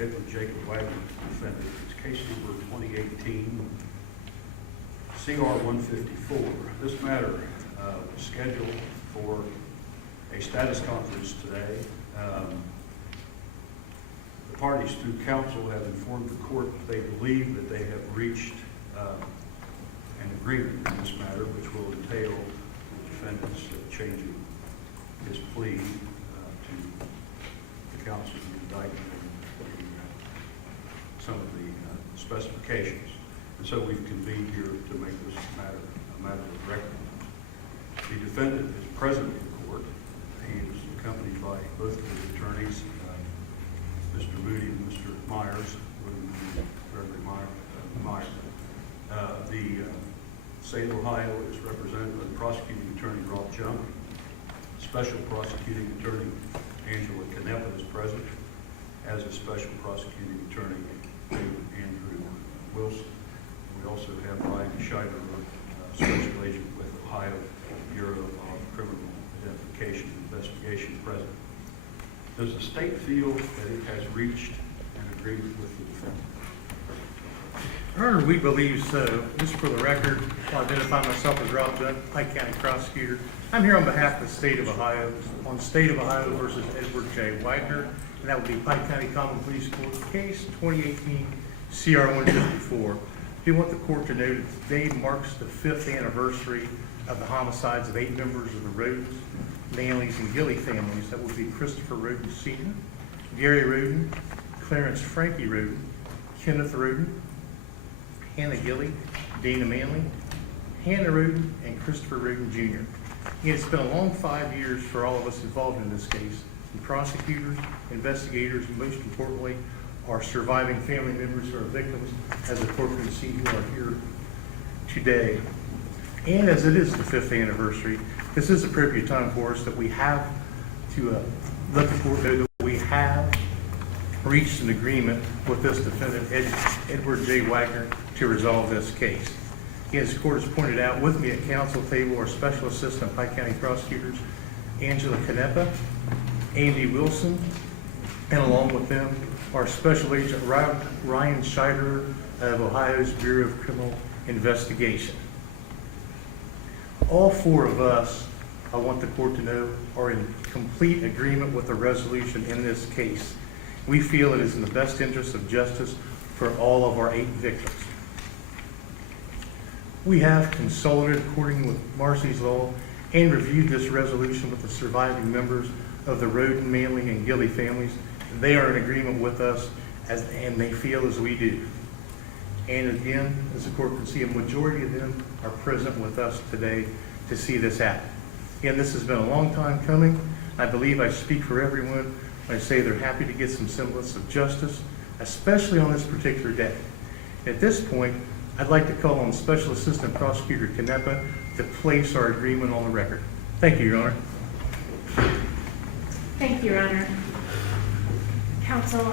Jake Wagner, defendant. It's case number 2018 CR 154. This matter was scheduled for a status conference today. The parties through counsel have informed the court that they believe that they have reached an agreement in this matter, which will entail the defendant's changing his plea to the counsel's indictment and some of the specifications. And so we've convened here to make this matter a matter of record. The defendant is present in court. He is accompanied by both of his attorneys, Mr. Moody and Mr. Myers, Gregory Myers. The state of Ohio is represented by the prosecuting attorney, Rob Junk. Special prosecuting attorney, Angela Canepa, is present, as a special prosecuting attorney, Andrew Wilson. We also have Ryan Scheider, special agent with Ohio Bureau of Criminal Identification and Investigation, present. Does the state feel that it has reached an agreement with the defendant? Your Honor, we believe so. Just for the record, I'll identify myself as Rob Dunn, Pike County Prosecutor. I'm here on behalf of the state of Ohio, on State of Ohio versus Edward J. Wagner, and that would be Pike County Common Police Court case 2018 CR 154. I do want the court to note that today marks the 5th anniversary of the homicides of 8 members of the Rhodens, Manleys, and Gilly families. That would be Christopher Rhoden Sr., Gary Rhoden, Clarence Frankie Rhoden, Kenneth Rhoden, Hannah Gilly, Dana Manley, Hannah Rhoden, and Christopher Rhoden Jr. It's been a long 5 years for all of us involved in this case. And prosecutors, investigators, and most importantly, our surviving family members who are victims, as the court can see, who are here today. And as it is the 5th anniversary, this is appropriate time for us that we have to let the court know that we have reached an agreement with this defendant, Edward J. Wagner, to resolve this case. As the court has pointed out, with me at council table are Special Assistant Pike County Prosecutors Angela Canepa, Andy Wilson, and along with them, our Special Agent Ryan Scheider of Ohio's Bureau of Criminal Investigation. All 4 of us, I want the court to know, are in complete agreement with the resolution in this case. We feel it is in the best interest of justice for all of our 8 victims. We have consulted according with Marcy's Law and reviewed this resolution with the surviving members of the Rhoden, Manley, and Gilly families. They are in agreement with us, and they feel as we do. And again, as the court can see, a majority of them are present with us today to see this happen. Again, this has been a long time coming. I believe I speak for everyone when I say they're happy to get some semblance of justice, especially on this particular day. At this point, I'd like to call on Special Assistant Prosecutor Canepa to place our agreement on the record. Thank you, Your Honor. Thank you, Your Honor. Counsel,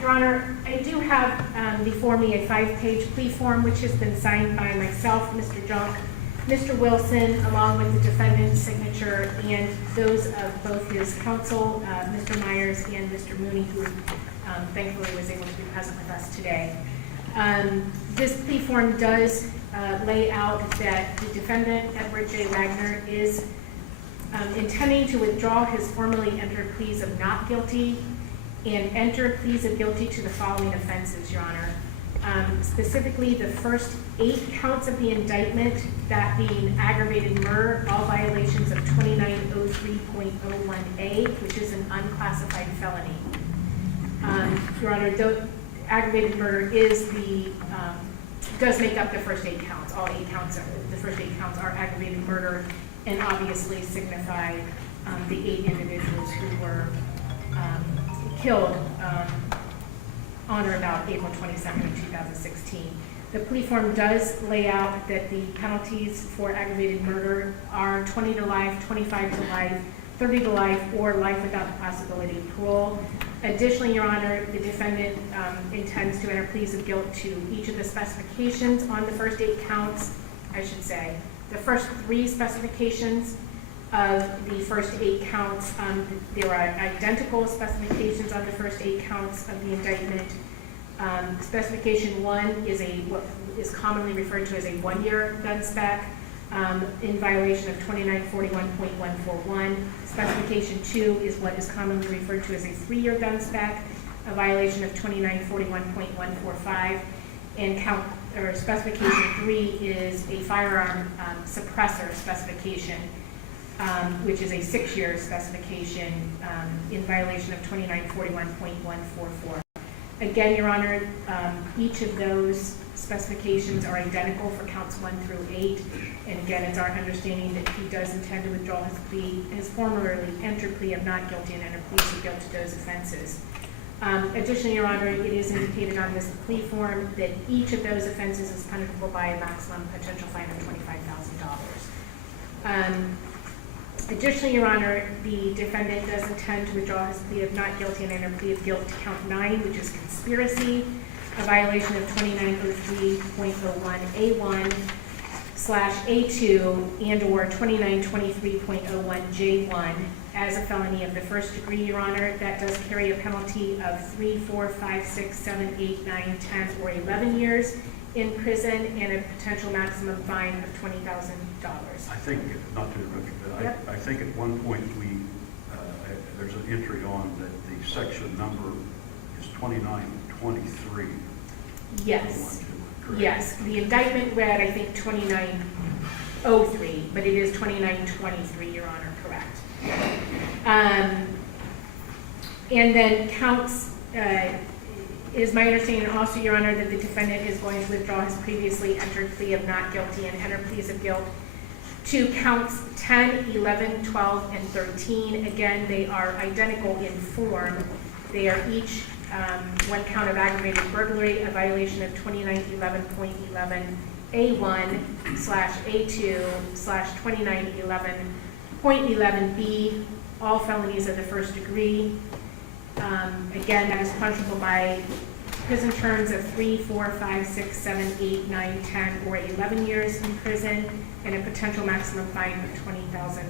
Your Honor, I do have before me a 5-page plea form which has been signed by myself, Mr. Junk, Mr. Wilson, along with the defendant's signature, and those of both his counsel, Mr. Myers and Mr. Mooney, who thankfully was able to be present with us today. This plea form does lay out that the defendant, Edward J. Wagner, is intending to withdraw his formally entered pleas of not guilty and enter pleas of guilty to the following offenses, Your Honor. Specifically, the first 8 counts of the indictment, that being aggravated murder, all violations of 2903.01A, which is an unclassified felony. Your Honor, aggravated murder is does make up the first 8 counts. All 8 counts, the first 8 counts are aggravated murder, and obviously signify the 8 individuals who were killed on or about April 22nd of 2016. The plea form does lay out that the penalties for aggravated murder are 20 to life, 25 to life, 30 to life, or life without the possibility of parole. Additionally, Your Honor, the defendant intends to enter pleas of guilt to each of the specifications on the first 8 counts, I should say, the first 3 specifications of the first 8 counts. There are identical specifications on the first 8 counts of the indictment. Specification 1 is what is commonly referred to as a 1-year gun spec in violation of 2941.141. Specification 2 is what is commonly referred to as a 3-year gun spec, a violation of 2941.145. And specification 3 is a firearm suppressor specification, which is a 6-year specification in violation of 2941.144. Again, Your Honor, each of those specifications are identical for counts 1 through 8. And again, it's our understanding that he does intend to withdraw his plea, his formerly entered plea of not guilty and enter pleas of guilt to those offenses. Additionally, Your Honor, it is indicated on this plea form that each of those offenses is punishable by a maximum potential fine of $25,000. Additionally, Your Honor, the defendant does intend to withdraw his plea of not guilty and enter plea of guilt to count 9, which is conspiracy, a violation of 2903.01A1/A2 and/or 2923.01J1 as a felony of the first degree, Your Honor. That does carry a penalty of 3, 4, 5, 6, 7, 8, 9, 10, or 11 years in prison and a potential maximum fine of $20,000. I think, not to interrupt you, but Yep. I think at one point there's an entry on that the section number is 2923. Yes. Correct. Yes. The indictment read, I think, 2903, but it is 2923, Your Honor, correct. And then counts, it is my understanding also, Your Honor, that the defendant is going to withdraw his previously entered plea of not guilty and enter pleas of guilt to counts 10, 11, 12, and 13. Again, they are identical in form. They are each one count of aggravated burglary, a violation of 2911.11A1/A2/2911.11B, all felonies of the first degree. Again, that is punishable by prison terms of 3, 4, 5, 6, 7, 8, 9, 10, or 11 years in prison, and a potential maximum fine of $20,000.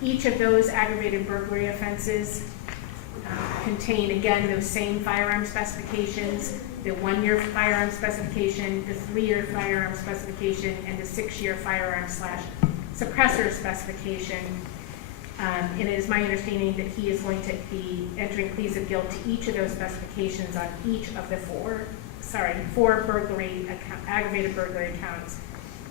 Each of those aggravated burglary offenses contain, again, those same firearm specifications, the 1-year firearm specification, the 3-year firearm specification, and the 6-year firearm/suppressor specification. And it is my understanding that he is going to be entering pleas of guilt to each of those specifications on each of the 4 burglary, aggravated burglary counts,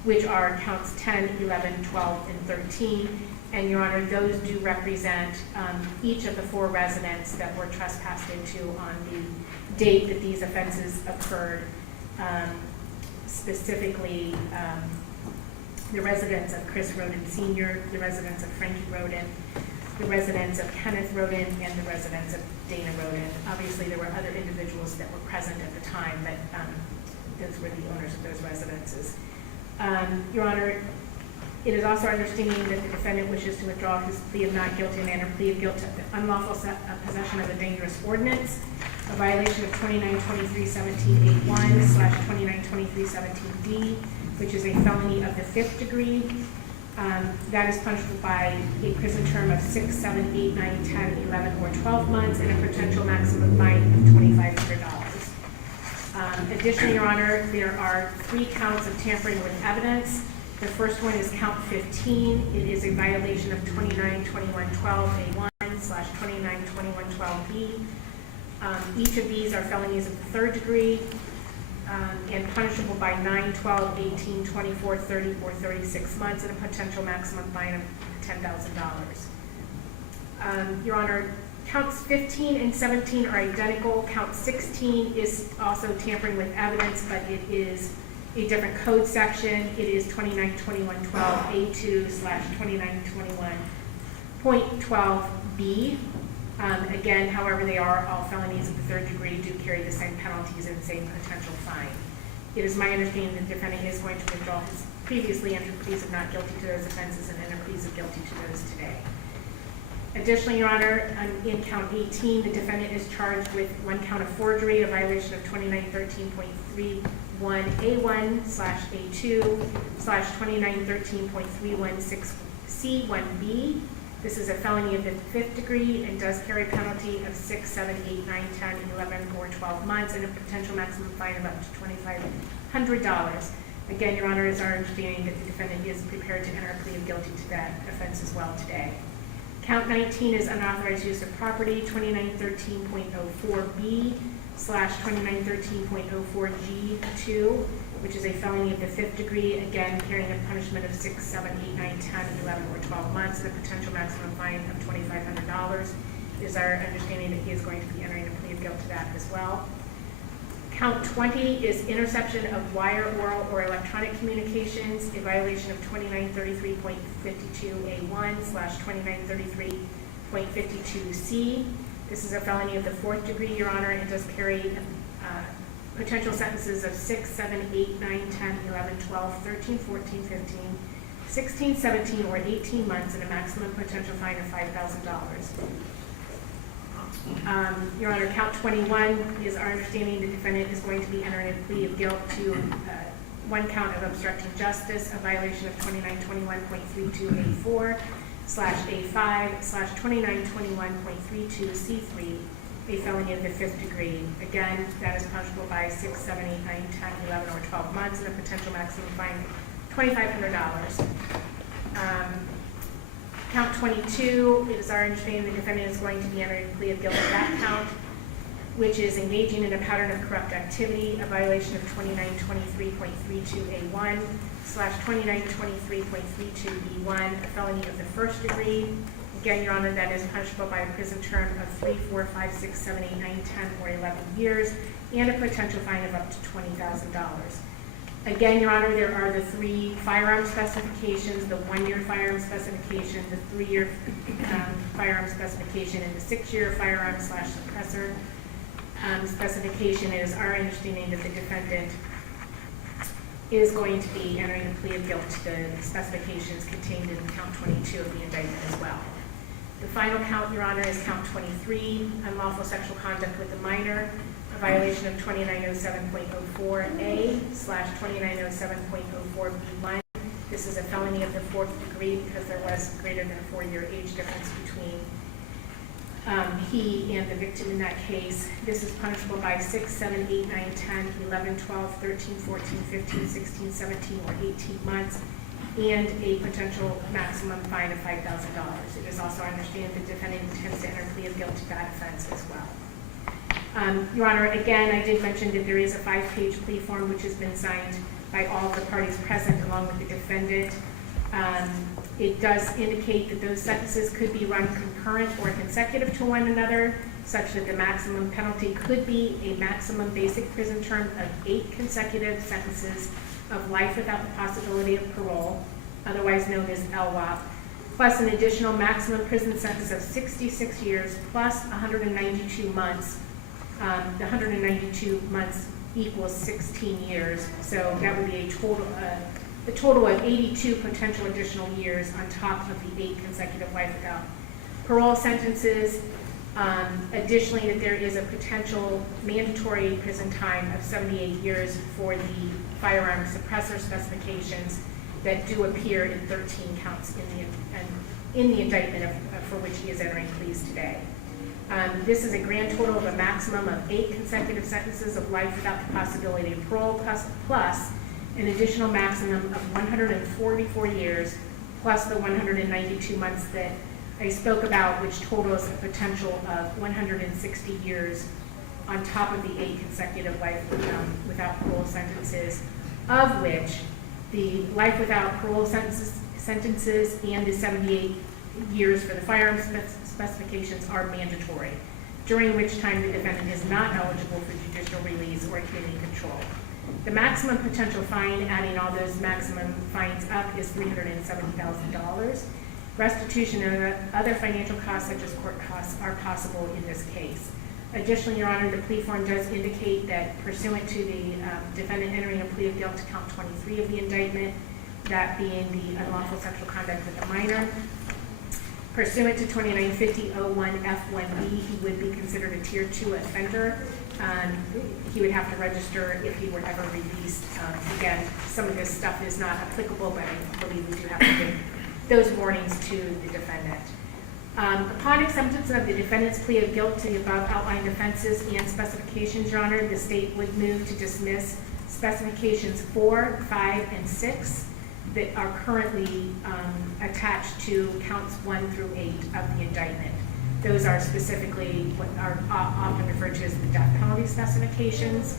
which are counts 10, 11, 12, and 13. And Your Honor, those do represent each of the 4 residents that were trespassed into on the date that these offenses occurred, specifically the residence of Chris Rhoden Sr., the residence of Frankie Rhoden, the residence of Kenneth Rhoden, and the residence of Dana Rhoden. Obviously, there were other individuals that were present at the time, but those were the owners of those residences. Your Honor, it is also our understanding that the defendant wishes to withdraw his plea of not guilty and enter plea of guilt to unlawful possession of a dangerous ordinance, a violation of 2923.1781/2923.17D, which is a felony of the 5th degree. That is punishable by a prison term of 6, 7, 8, 9, 10, 11, or 12 months and a potential maximum fine of $2,500. Additionally, Your Honor, there are 3 counts of tampering with evidence. The first one is count 15. It is a violation of 2921.12A1/2921.12B. Each of these are felonies of the 3rd degree and punishable by 9, 12, 18, 24, 30, or 36 months and a potential maximum fine of $10,000. Your Honor, counts 15 and 17 are identical. Count 16 is also tampering with evidence, but it is a different code section. It is 2921.12A2/2921.12B. Again, however, they are all felonies of the 3rd degree, do carry the same penalties and same potential fine. It is my understanding that the defendant is going to withdraw his previously entered pleas of not guilty to those offenses and enter pleas of guilty to those today. Additionally, Your Honor, in count 18, the defendant is charged with 1 count of forgery, a violation of 2913.3 1A1/A2/2913.316C1B. This is a felony of the 5th degree and does carry a penalty of 6, 7, 8, 9, 10, 11, or 12 months and a potential maximum fine of up to $2,500. Again, Your Honor, it's our understanding that the defendant is prepared to enter a plea of guilty to that offense as well today. Count 19 is unauthorized use of property, 2913.04B/2913.04G2, which is a felony of the 5th degree, again carrying a punishment of 6, 7, 8, 9, 10, 11, or 12 months, and a potential maximum fine of $2,500. It is our understanding that he is going to be entering a plea of guilty to that as well. Count 20 is interception of wire, oral, or electronic communications, a violation of 2933.52A1/2933.52C. This is a felony of the 4th degree, Your Honor. It does carry potential sentences of 6, 7, 8, 9, 10, 11, 12, 13, 14, 15, 16, 17, or 18 months, and a maximum potential fine of $5,000. Your Honor, count 21 is our understanding the defendant is going to be entering a plea of guilt to one count of obstructing justice, a violation of 2921.32A4/A5/2921.32C3, a felony of the 5th degree. Again, that is punishable by 6, 7, 8, 9, 10, 11, or 12 months, and a potential maximum fine of $2,500. Count 22, it is our understanding the defendant is going to be entering a plea of guilt to that count, which is engaging in a pattern of corrupt activity, a violation of 2923.32A1/2923.32B1, a felony of the 1st degree. Again, Your Honor, that is punishable by a prison term of 3, 4, 5, 6, 7, 8, 9, 10, or 11 years, and a potential fine of up to $20,000. Again, Your Honor, there are the 3 firearm specifications, the 1-year firearm specification, the 3-year firearm specification, and the 6-year firearm/suppressor specification. It is our understanding that the defendant is going to be entering a plea of guilt to the specifications contained in count 22 of the indictment as well. The final count, Your Honor, is count 23, unlawful sexual conduct with a minor, a violation of 2907.04A/2907.04B1. This is a felony of the 4th degree because there was greater than a 4-year age difference between he and the victim in that case. This is punishable by 6, 7, 8, 9, 10, 11, 12, 13, 14, 15, 16, 17, or 18 months, and a potential maximum fine of $5,000. It is also understood the defendant intends to enter a plea of guilt to that offense as well. Your Honor, again, I did mention that there is a 5-page plea form which has been signed by all of the parties present along with the defendant. It does indicate that those sentences could be run concurrent or consecutive to one another, such that the maximum penalty could be a maximum basic prison term of 8 consecutive sentences of life without the possibility of parole, otherwise known as LWOP, plus an additional maximum prison sentence of 66 years plus 192 months. The 192 months equals 16 years, so that would be a total of 82 potential additional years on top of the 8 consecutive life without parole sentences. Additionally, that there is a potential mandatory prison time of 78 years for the firearm suppressor specifications that do appear in 13 counts in the indictment for which he is entering pleas today. This is a grand total of a maximum of 8 consecutive sentences of life without the possibility of parole, plus an additional maximum of 144 years, plus the 192 months that I spoke about, which totals a potential of 160 years on top of the 8 consecutive life without parole sentences, of which the life without parole sentences and the 78 years for the firearm specifications are mandatory, during which time the defendant is not eligible for judicial release or community control. The maximum potential fine, adding all those maximum fines up, is $370,000. Restitution and other financial costs, such as court costs, are possible in this case. Additionally, Your Honor, the plea form does indicate that pursuant to the defendant entering a plea of guilt to count 23 of the indictment, that being the unlawful sexual conduct with a minor, pursuant to 2950-01 F1B, he would be considered a Tier 2 offender He would have to register if he were ever released. Again, some of this stuff is not applicable, but I believe we do have to give those warnings to the defendant. Upon acceptance of the defendant's plea of guilt to the above outlined offenses and specifications, Your Honor, the state would move to dismiss specifications 4, 5, and 6 that are currently attached to counts 1 through 8 of the indictment. Those are specifically what are often referred to as the death penalty specifications.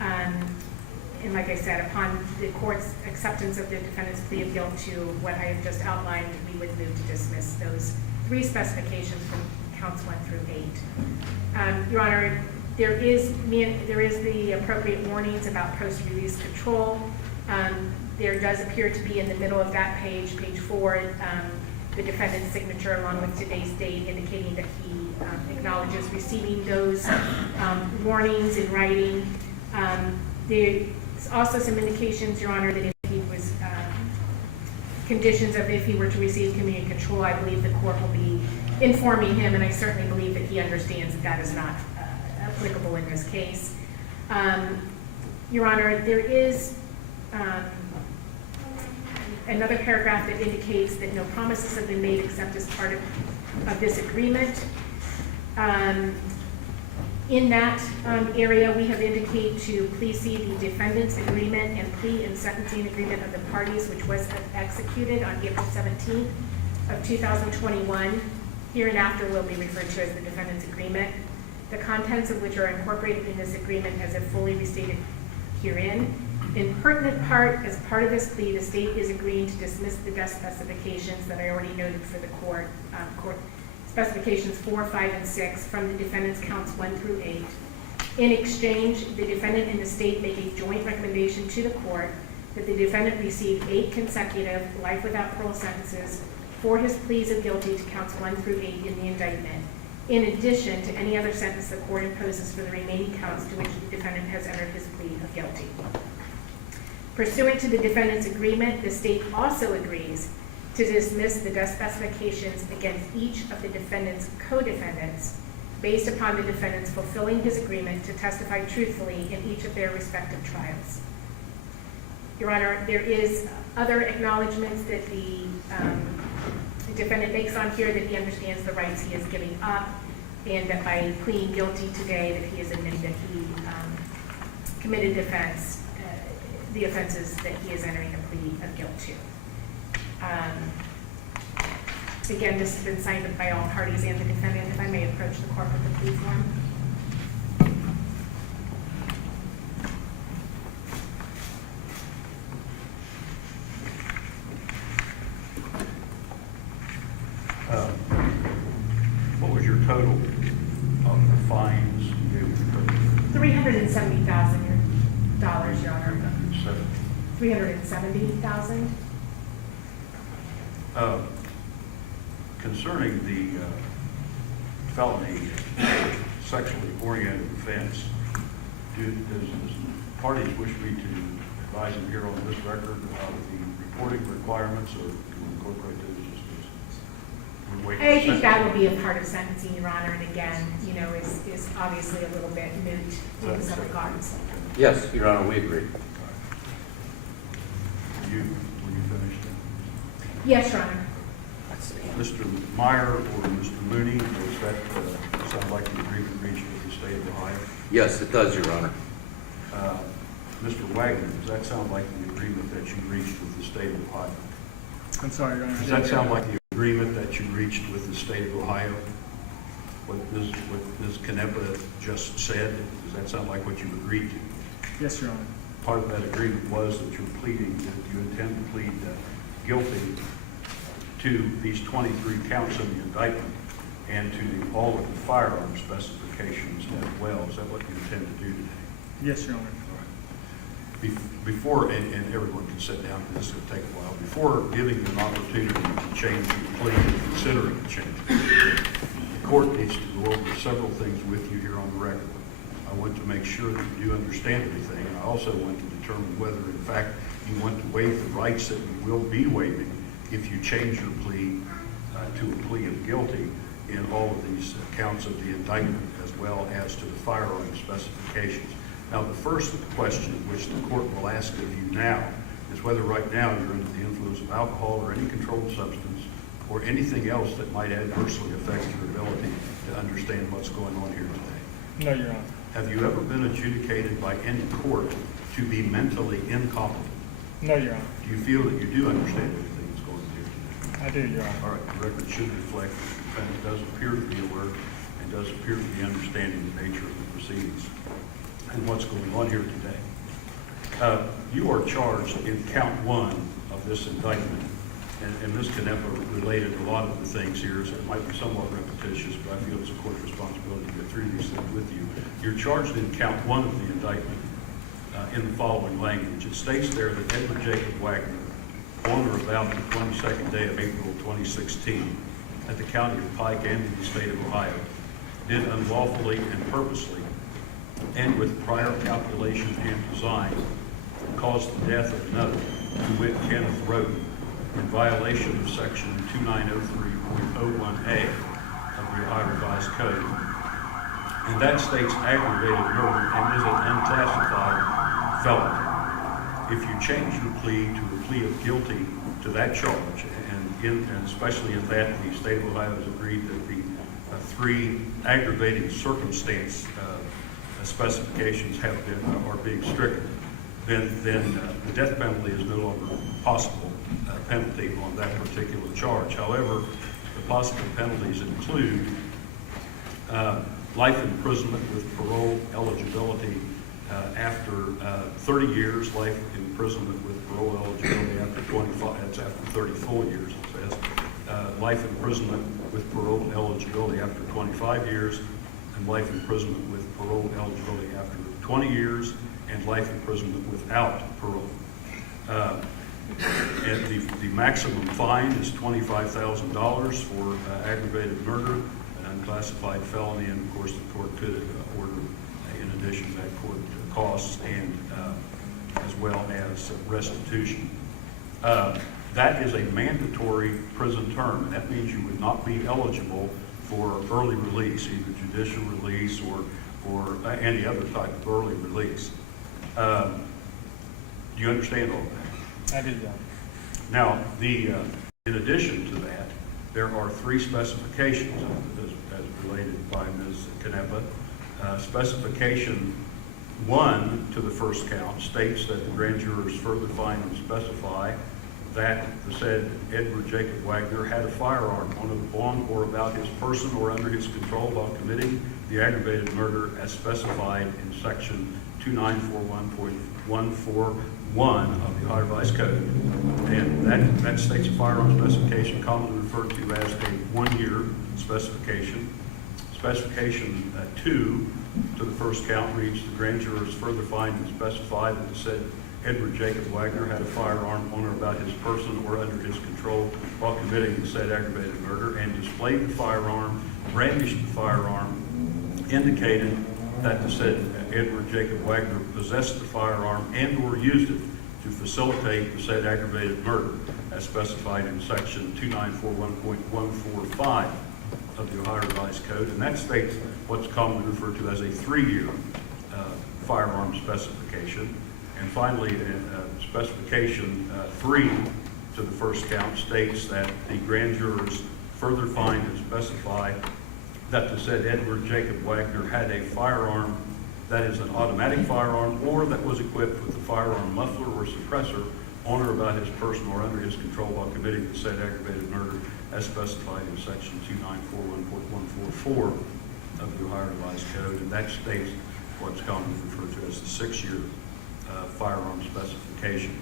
And like I said, upon the court's acceptance of the defendant's plea of guilt to what I have just outlined, we would move to dismiss those 3 specifications from counts 1 through 8. Your Honor, there is the appropriate warnings about post-release control. There does appear to be in the middle of that page, page 4, the defendant's signature along with today's date indicating that he acknowledges receiving those warnings in writing. There's also some indications, Your Honor, that if he was conditions of if he were to receive community control, I believe the court will be informing him, and I certainly believe that he understands that that is not applicable in this case. Your Honor, there is another paragraph that indicates that no promises have been made except as part of this agreement. In that area, we have indicated to please see the defendant's agreement and plea and sentencing agreement of the parties, which was executed on April 17th of 2021. Hereinafter will be referred to as the defendant's agreement, the contents of which are incorporated in this agreement as if fully restated herein. In pertinent part, as part of this plea, the state is agreeing to dismiss the death specifications that I already noted for the court specifications 4, 5, and 6 from the defendant's counts 1 through 8. In exchange, the defendant and the state make a joint recommendation to the court that the defendant receive 8 consecutive life without parole sentences for his pleas of guilty to counts 1 through 8 in the indictment, in addition to any other sentence the court imposes for the remaining counts to which the defendant has entered his plea of guilty. Pursuant to the defendant's agreement, the state also agrees to dismiss the death specifications against each of the defendant's co-defendants based upon the defendants fulfilling his agreement to testify truthfully in each of their respective trials. Your Honor, there is other acknowledgments that the defendant makes on here that he understands the rights he is giving up, and that by pleading guilty today that he is admitting that he committed the offenses that he is entering a plea of guilt to. Again, this has been signed by all parties and the defendant. If I may approach the court with the plea form. What was your total of the fines you $370,000, Your Honor. $370,000. Concerning the felony sexually oriented offense, does the parties wish me to advise them here on this record of the reporting requirements, or to incorporate those just as we're waiting? I think that will be a part of sentencing, Your Honor, and again, you know, is obviously a little bit moot in some regards. Yes, Your Honor, we agree. Will you finish? Yes, Your Honor. Mr. Meyer or Mr. Mooney, does that sound like an agreement reached with the state of Ohio? Yes, it does, Your Honor. Mr. Wagner, does that sound like the agreement that you reached with the state of Ohio? I'm sorry, Your Honor. Does that sound like the agreement that you reached with the state of Ohio? What Ms. Canepa just said, does that sound like what you agreed to? Yes, Your Honor. Part of that agreement was that you're pleading, that you intend to plead guilty to these 23 counts of the indictment and to all of the firearm specifications as well. Is that what you intend to do today? Yes, Your Honor. Before, and everyone can sit down because this will take a while, before giving you an opportunity to change your plea and considering a change, the court needs to go over several things with you here on the record. I want to make sure that you do understand everything, and I also want to determine whether, in fact, you want to waive the rights that you will be waiving if you change your plea to a plea of guilty in all of these counts of the indictment, as well as to the firearm specifications. Now, the first question which the court will ask of you now is whether right now you're under the influence of alcohol or any controlled substance or anything else that might adversely affect your ability to understand what's going on here today. No, Your Honor. Have you ever been adjudicated by any court to be mentally incompetent? No, Your Honor. Do you feel that you do understand everything that's going on here today? I do, Your Honor. All right, the record should reflect that the defendant does appear to be alert and does appear to be understanding the nature of the proceedings and what's going on here today. You are charged in count 1 of this indictment, and Ms. Canepa related a lot of the things here, so it might be somewhat repetitious, but I feel it's a court's responsibility to go through these things with you. You're charged in count 1 of the indictment in the following language. It states there that Edward Jacob Wagner, on or about the 22nd day of April 2016, at the County of Pike and in the state of Ohio, did unlawfully and purposely, and with prior calculation and design, cause the death of another, to wit Kenneth Rhoden, in violation of section 2903.01A of the Ohio Revised Code. And that states aggravated murder and is an unclassified felony. If you change your plea to a plea of guilty to that charge, and especially in that the state of Ohio has agreed that the 3 aggravating circumstance specifications are being stricken, then the death penalty is no longer possible penalty on that particular charge. However, the possible penalties include life imprisonment with parole eligibility after 30 years, life imprisonment with parole eligibility after 25, that's after 30 full years, it says, life imprisonment with parole eligibility after 25 years, and life imprisonment with parole eligibility after 20 years, and life imprisonment without parole. And the maximum fine is $25,000 for aggravated murder, an unclassified felony, and of course the court could order, in addition to that, court costs and as well as restitution. That is a mandatory prison term, and that means you would not be eligible for early release, either judicial release or any other type of early release. Do you understand all that? I do, Your Honor. Now, in addition to that, there are 3 specifications as related by Ms. Canepa. Specification 1 to the first count states that the grand jurors further find and specify that the said Edward Jacob Wagner had a firearm on or about his person or under his control while committing the aggravated murder as specified in section 2941.141 of the Ohio Revised Code. And that states a firearm specification commonly referred to as a 1-year specification. Specification 2 to the first count reads, the grand jurors further find and specify that the said Edward Jacob Wagner had a firearm on or about his person or under his control while committing the said aggravated murder and displayed the firearm, brandished the firearm, indicated that the said Edward Jacob Wagner possessed the firearm and or used it to facilitate the said aggravated murder as specified in section 2941.145 of the Ohio Revised Code, and that states what's commonly referred to as a 3-year firearm specification. And finally, specification 3 to the first count states that the grand jurors further find and specify that the said Edward Jacob Wagner had a firearm that is an automatic firearm or that was equipped with a firearm muffler or suppressor on or about his person or under his control while committing the said aggravated murder as specified in section 2941.144 of the Ohio Revised Code, and that states what's commonly referred to as the 6-year firearm specification.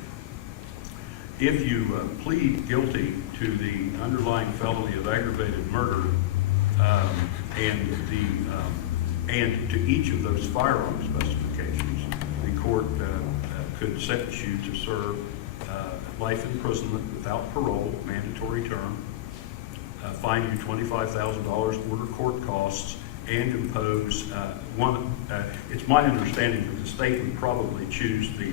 If you plead guilty to the underlying felony of aggravated murder and to each of those firearm specifications, the court could sentence you to serve life imprisonment without parole, mandatory term, fine you $25,000, order court costs, and impose it's my understanding that the state would probably choose the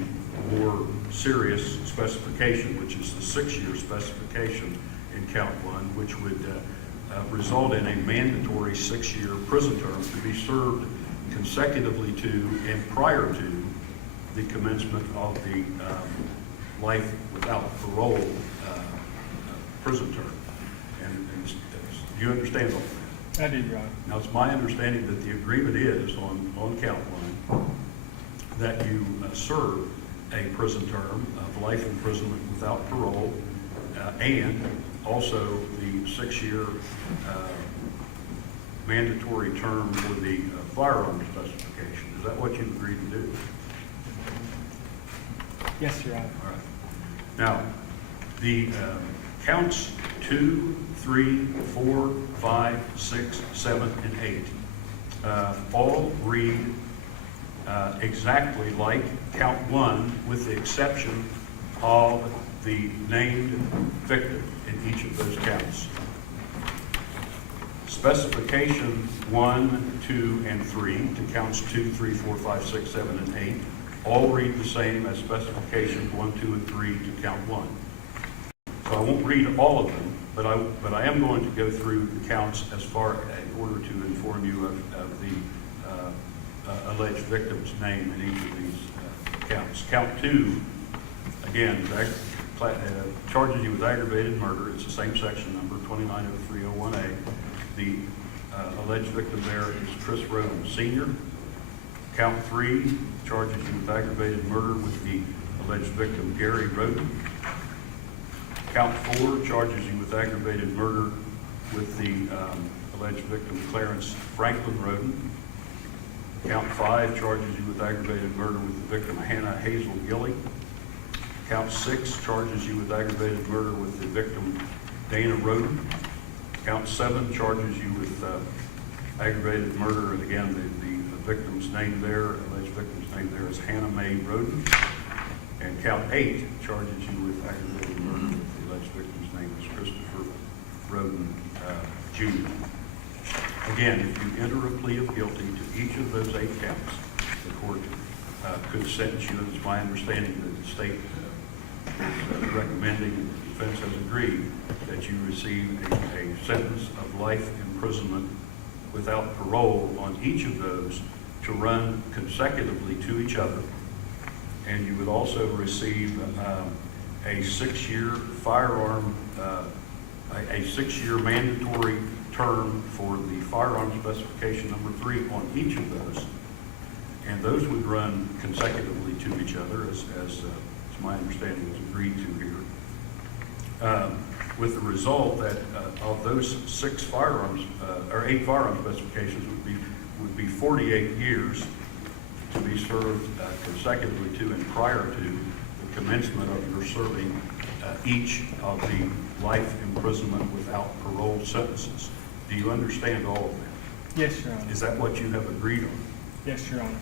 more serious specification, which is the 6-year specification in count 1, which would result in a mandatory 6-year prison term to be served consecutively to and prior to the commencement of the life without parole prison term. And do you understand all that? I do, Your Honor. Now, it's my understanding that the agreement is on count one that you serve a prison term of life imprisonment without parole and also the 6-year mandatory term for the firearm specification. Is that what you agreed to do? Yes, Your Honor. All right. Now, the counts 2, 3, 4, 5, 6, 7, and 8 all read exactly like count 1 with the exception of the named victim in each of those counts. Specification 1, 2, and 3 to counts 2, 3, 4, 5, 6, 7, and 8 all read the same as specifications 1, 2, and 3 to count 1. So I won't read all of them, but I am going to go through the counts as far in order to inform you of the alleged victim's name in each of these counts. Count 2, again, charges you with aggravated murder. It's the same section number, 290301A. The alleged victim there is Chris Rhoden, Sr. Count 3 charges you with aggravated murder with the alleged victim, Gary Rhoden. Count 4 charges you with aggravated murder with the alleged victim, Clarence Franklin Rhoden. Count 5 charges you with aggravated murder with the victim, Hannah Hazel Gilley. Count 6 charges you with aggravated murder with the victim, Dana Rhoden. Count 7 charges you with aggravated murder, and again, the victim's name there, alleged victim's name there is Hannah Mae Rhoden. And count 8 charges you with aggravated murder with the alleged victim's name is Christopher Rhoden Jr. Again, if you enter a plea of guilty to each of those 8 counts, the court could sentence you, and it's my understanding that the state is recommending, and the defense has agreed, that you receive a sentence of life imprisonment without parole on each of those to run consecutively to each other. And you would also receive a 6-year firearm, a 6-year mandatory term for the firearm specification number 3 on each of those. And those would run consecutively to each other, as my understanding is agreed to here. With the result that of those 8 firearm specifications would be 48 years to be served consecutively to and prior to the commencement of your serving each of the life imprisonment without parole sentences. Do you understand all of that? Yes, Your Honor. Is that what you have agreed on? Yes, Your Honor.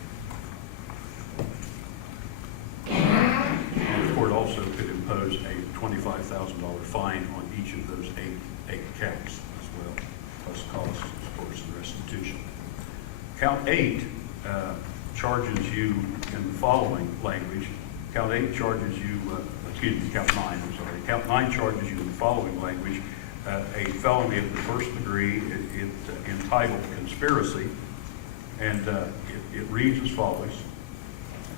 And the court also could impose a $25,000 fine on each of those eight counts as well, plus costs, of course, and restitution. Count 8 charges you in the following language. Count 8 charges you, count 9, I'm sorry. Count 9 charges you in the following language. A felony of the first degree, entitled conspiracy, and it reads as follows.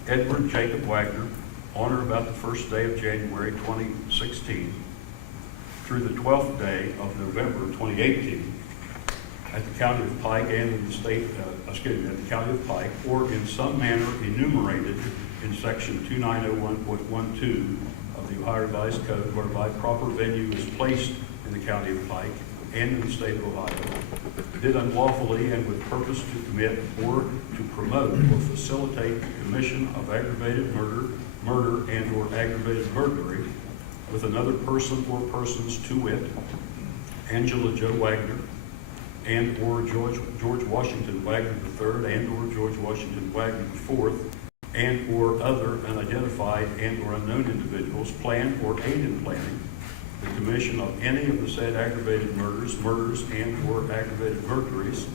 Edward Jacob Wagner, on or about the first day of January 2016 through the 12th day of November 2018 at the County of Pike and in the state, at the County of Pike, or in some manner enumerated in section 2901.12 of the Ohio Revised Code, whereby proper venue is placed in the County of Pike and in the state of Ohio, did unlawfully and with purpose to commit or to promote or facilitate the commission of aggravated murder and or aggravated burglary with another person or persons, to wit, Angela Joe Wagner and or George Washington Wagner III and or George Washington Wagner IV and or other unidentified and or unknown individuals plan or aid in planning the commission of any of the said aggravated murders and or aggravated burglaries,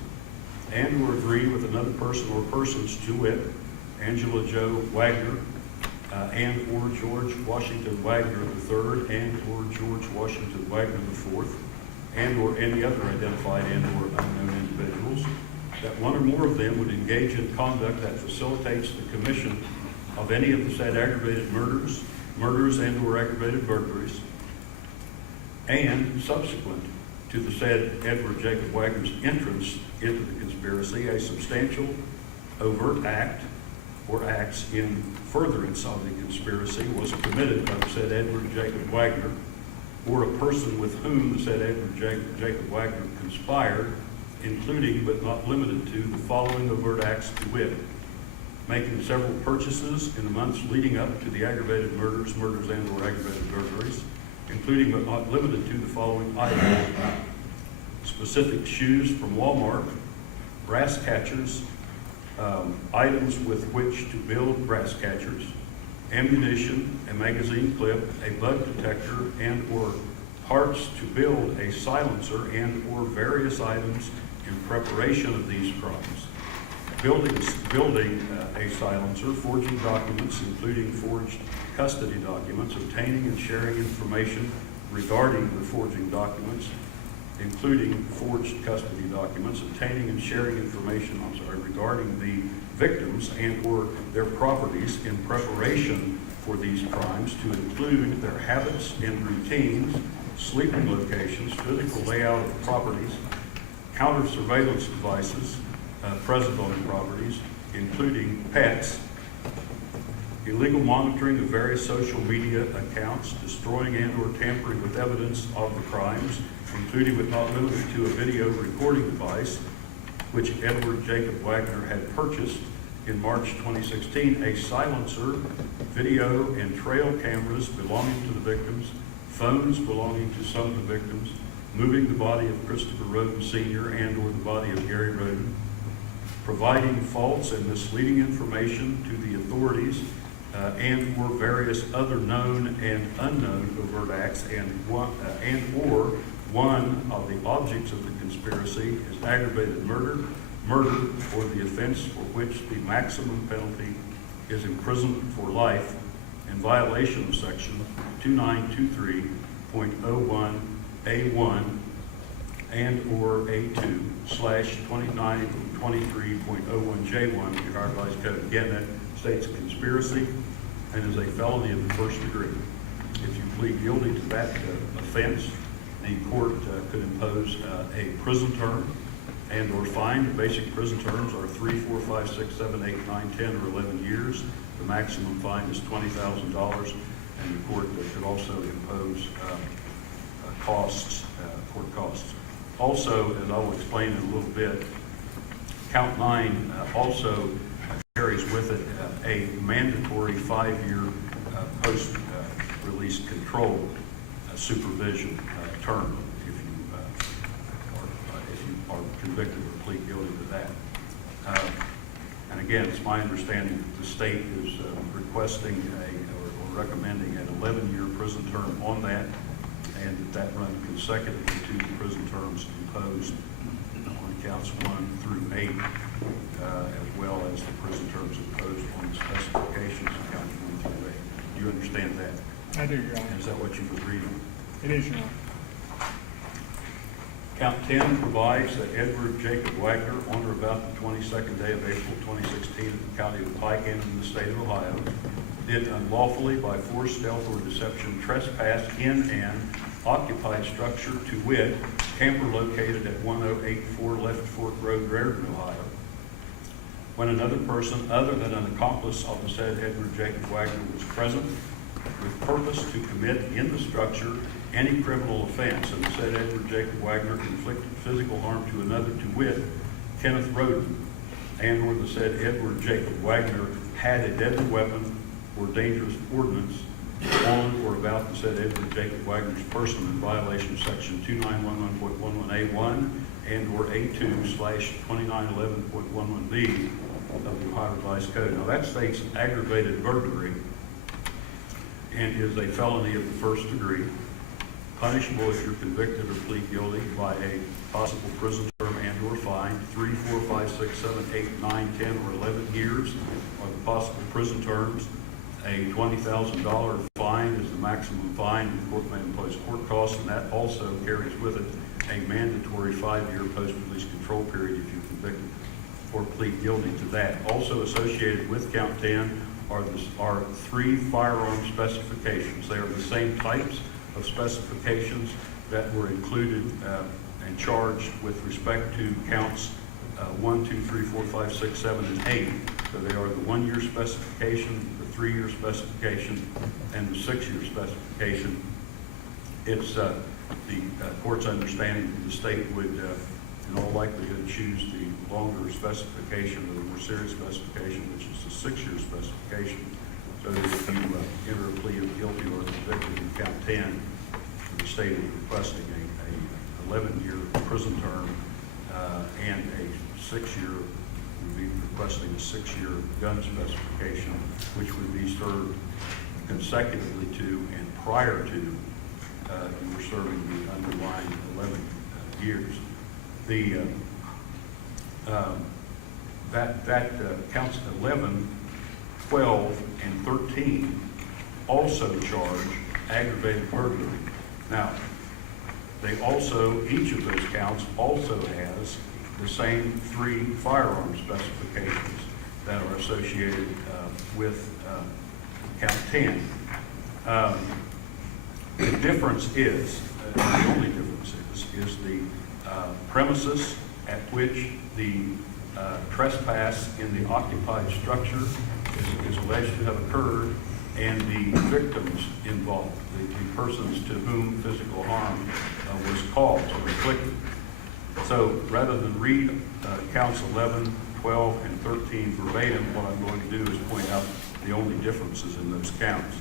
and or agree with another person or persons, to wit, Angela Joe Wagner and or George Washington Wagner III and or George Washington Wagner IV, and/or any other identified and/or unknown individuals, that one or more of them would engage in conduct that facilitates the commission of any of the said aggravated murders and/or aggravated burglaries, and subsequent to the said Edward Jacob Wagner's entrance into the conspiracy, a substantial overt act or acts in furtherance of the conspiracy was committed by the said Edward Jacob Wagner or a person with whom the said Edward Jacob Wagner conspired, including but not limited to the following overt acts to wit: making several purchases in the months leading up to the aggravated murders and/or aggravated burglaries, including but not limited to the following items: specific shoes from Walmart, brass catchers, items with which to build brass catchers, ammunition, a magazine clip, a bug detector, and/or parts to build a silencer and/or various items in preparation of these crimes. Building a silencer, forging documents, including forged custody documents, obtaining and sharing information regarding the forging documents, including forged custody documents, obtaining and sharing information, regarding the victims and/or their properties in preparation for these crimes, to include their habits and routines, sleeping locations, physical layout of properties, counter surveillance devices present on the properties, including pets, illegal monitoring of various social media accounts, destroying and/or tampering with evidence of the crimes, including but not limited to a video recording device, which Edward Jacob Wagner had purchased in March 2016, a silencer, video and trail cameras belonging to the victims, phones belonging to some of the victims, moving the body of Christopher Rhoden Sr. and/or the body of Gary Rhoden, providing false and misleading information to the authorities, and/or various other known and unknown overt acts, and/or one of the objects of the conspiracy is aggravated murder, or the offense for which the maximum penalty is imprisonment for life in violation of section 2923.01A1 and/or A2/2923.01J1 of the Ohio Revised Code. Again, that states conspiracy and is a felony of the first degree. If you plead guilty to that offense, the court could impose a prison term and/or fine. The basic prison terms are 3, 4, 5, 6, 7, 8, 9, 10, or 11 years. The maximum fine is $20,000, and the court could also impose court costs. Also, as I will explain in a little bit, count 9 also carries with it a mandatory 5-year post-release control supervision term if you are convicted or plead guilty to that. And again, it's my understanding that the state is requesting or recommending an 11-year prison term on that, and that run consecutively to the prison terms imposed on counts 1 through 8, as well as the prison terms imposed on the specifications of counts 1 through 8. Do you understand that? I do, Your Honor. Is that what you've agreed on? It is, Your Honor. Count 10 provides that Edward Jacob Wagner, on or about the 22nd day of April 2016 in the county of Pike and in the state of Ohio, did unlawfully, by force, stealth, or deception, trespass in an occupied structure, to wit, camper located at 1084 Left Fork Road, Rhoden, Ohio, when another person other than an accomplice of the said Edward Jacob Wagner was present with purpose to commit in the structure any criminal offense, and the said Edward Jacob Wagner inflicted physical harm to another, to wit, Kenneth Rhoden, and or the said Edward Jacob Wagner had a deadly weapon or dangerous ordinance on or about the said Edward Jacob Wagner's person in violation of section 2911.11A1 and or A2/2911.11B of the Ohio Revised Code. Now that states aggravated burglary and is a felony of the first degree, punishable if you're convicted or plead guilty by a possible prison term and or fine, 3, 4, 5, 6, 7, 8, 9, 10, or 11 years are the possible prison terms. A $20,000 fine is the maximum fine. The court may impose court costs, and that also carries with it a mandatory 5-year post-release control period if you're convicted or plead guilty to that. Also associated with count 10 are 3 firearm specifications. They are the same types of specifications that were included and charged with respect to counts 1, 2, 3, 4, 5, 6, 7, and 8. So they are the 1-year specification, the 3-year specification, and the 6-year specification. It's the court's understanding that the state would, in all likelihood, choose the longer specification or the more serious specification, which is the 6-year specification, so that if you enter a plea of guilty or convicted in count 10, the state is requesting a 11-year prison term and a 6-year, would be requesting a 6-year gun specification, which would be served consecutively to and prior to you were serving the underlying 11 years. The counts 11, 12, and 13 also charge aggravated burglary. Now, they also, each of those counts also has the same 3 firearm specifications that are associated with count 10. The difference is, the only difference is the premises at which the trespass in the occupied structure is alleged to have occurred, and the victims involved, the persons to whom physical harm was caused or inflicted. So rather than read counts 11, 12, and 13 verbatim, what I'm going to do is point out the only differences in those counts.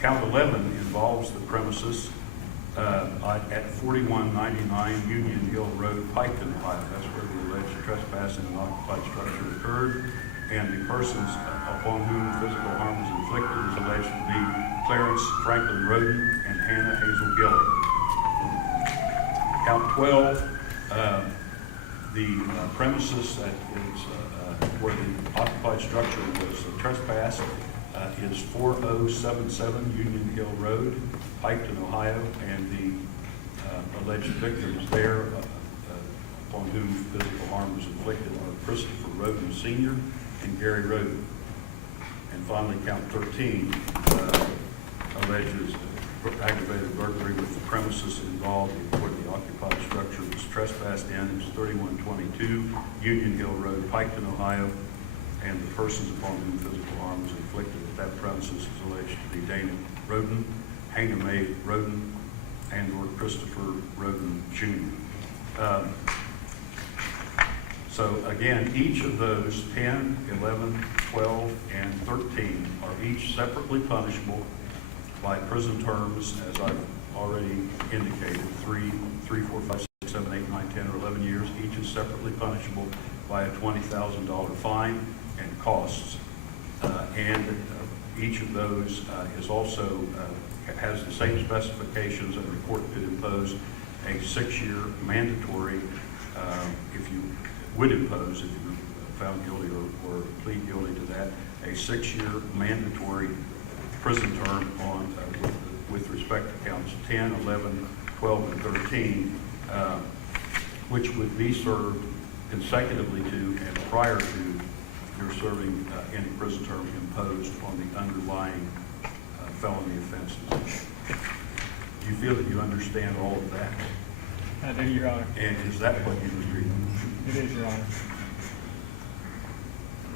Count 11 involves the premises at 4199 Union Hill Road, Piketon, Ohio. That's where the alleged trespass in an occupied structure occurred, and the persons upon whom physical harm was inflicted is alleged to be Clarence Franklin Rhoden and Hannah Hazel Gilly. Count 12, the premises that is where the occupied structure was trespassed is 4077 Union Hill Road, Piketon, Ohio, and the alleged victims there upon whom physical harm was inflicted are Christopher Rhoden Sr. and Gary Rhoden. And finally, count 13 alleges aggravated burglary with the premises involved where the occupied structure was trespassed in. It's 3122 Union Hill Road, Piketon, Ohio, and the persons upon whom physical harm was inflicted at that premises is alleged to be Dana Rhoden, Hannah Mae Rhoden, and or Christopher Rhoden Jr. So again, each of those 10, 11, 12, and 13 are each separately punishable by prison terms, as I've already indicated, 3, 4, 5, 6, 7, 8, 9, 10, or 11 years. Each is separately punishable by a $20,000 fine and costs. And each of those is also has the same specifications, and the court could impose a 6-year mandatory, if you would impose, if you were found guilty or plead guilty to that, a 6-year mandatory prison term on with respect to counts 10, 11, 12, and 13, which would be served consecutively to and prior to your serving any prison term imposed on the underlying felony offenses. Do you feel that you understand all of that? I do, Your Honor. And is that what you was reading? It is, Your Honor.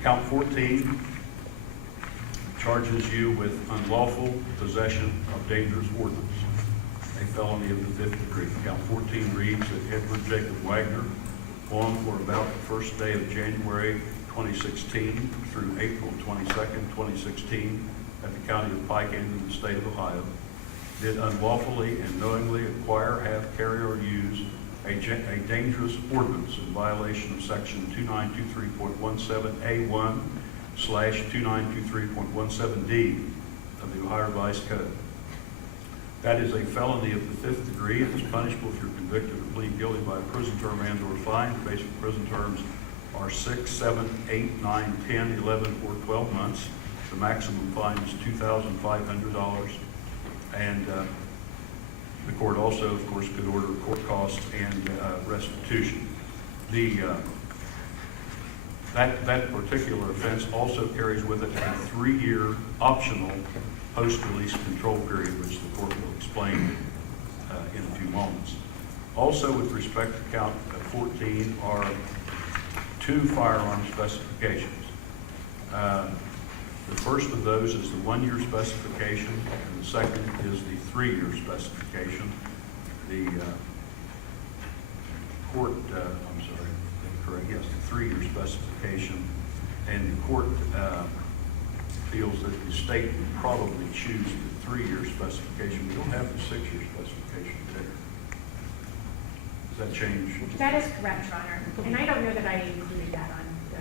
Count 14 charges you with unlawful possession of dangerous ordnance, a felony of the 5th degree. Count 14 reads that Edward Jacob Wagner, on or about the first day of January 2016 through April 22nd, 2016, at the County of Pike and in the state of Ohio, did unlawfully and knowingly acquire, have, carry, or use a dangerous ordinance in violation of section 2923.17A1 / 2923.17D of the Ohio Revised Code. That is a felony of the 5th degree. It is punishable if you're convicted or plead guilty by a prison term and or fine. The basic prison terms are 6, 7, 8, 9, 10, 11, or 12 months. The maximum fine is $2,500. And the court also, of course, could order court costs and restitution. That particular offense also carries with it a 3-year optional post-release control period, which the court will explain in a few moments. Also, with respect to count 14 are 2 firearm specifications. The first of those is the 1-year specification, and the second is the 3-year specification. The court, yes, the 3-year specification, and the court feels that the state would probably choose the 3-year specification. We don't have the 6-year specification there. Does that change? That is correct, Your Honor. And I don't know that I included that on the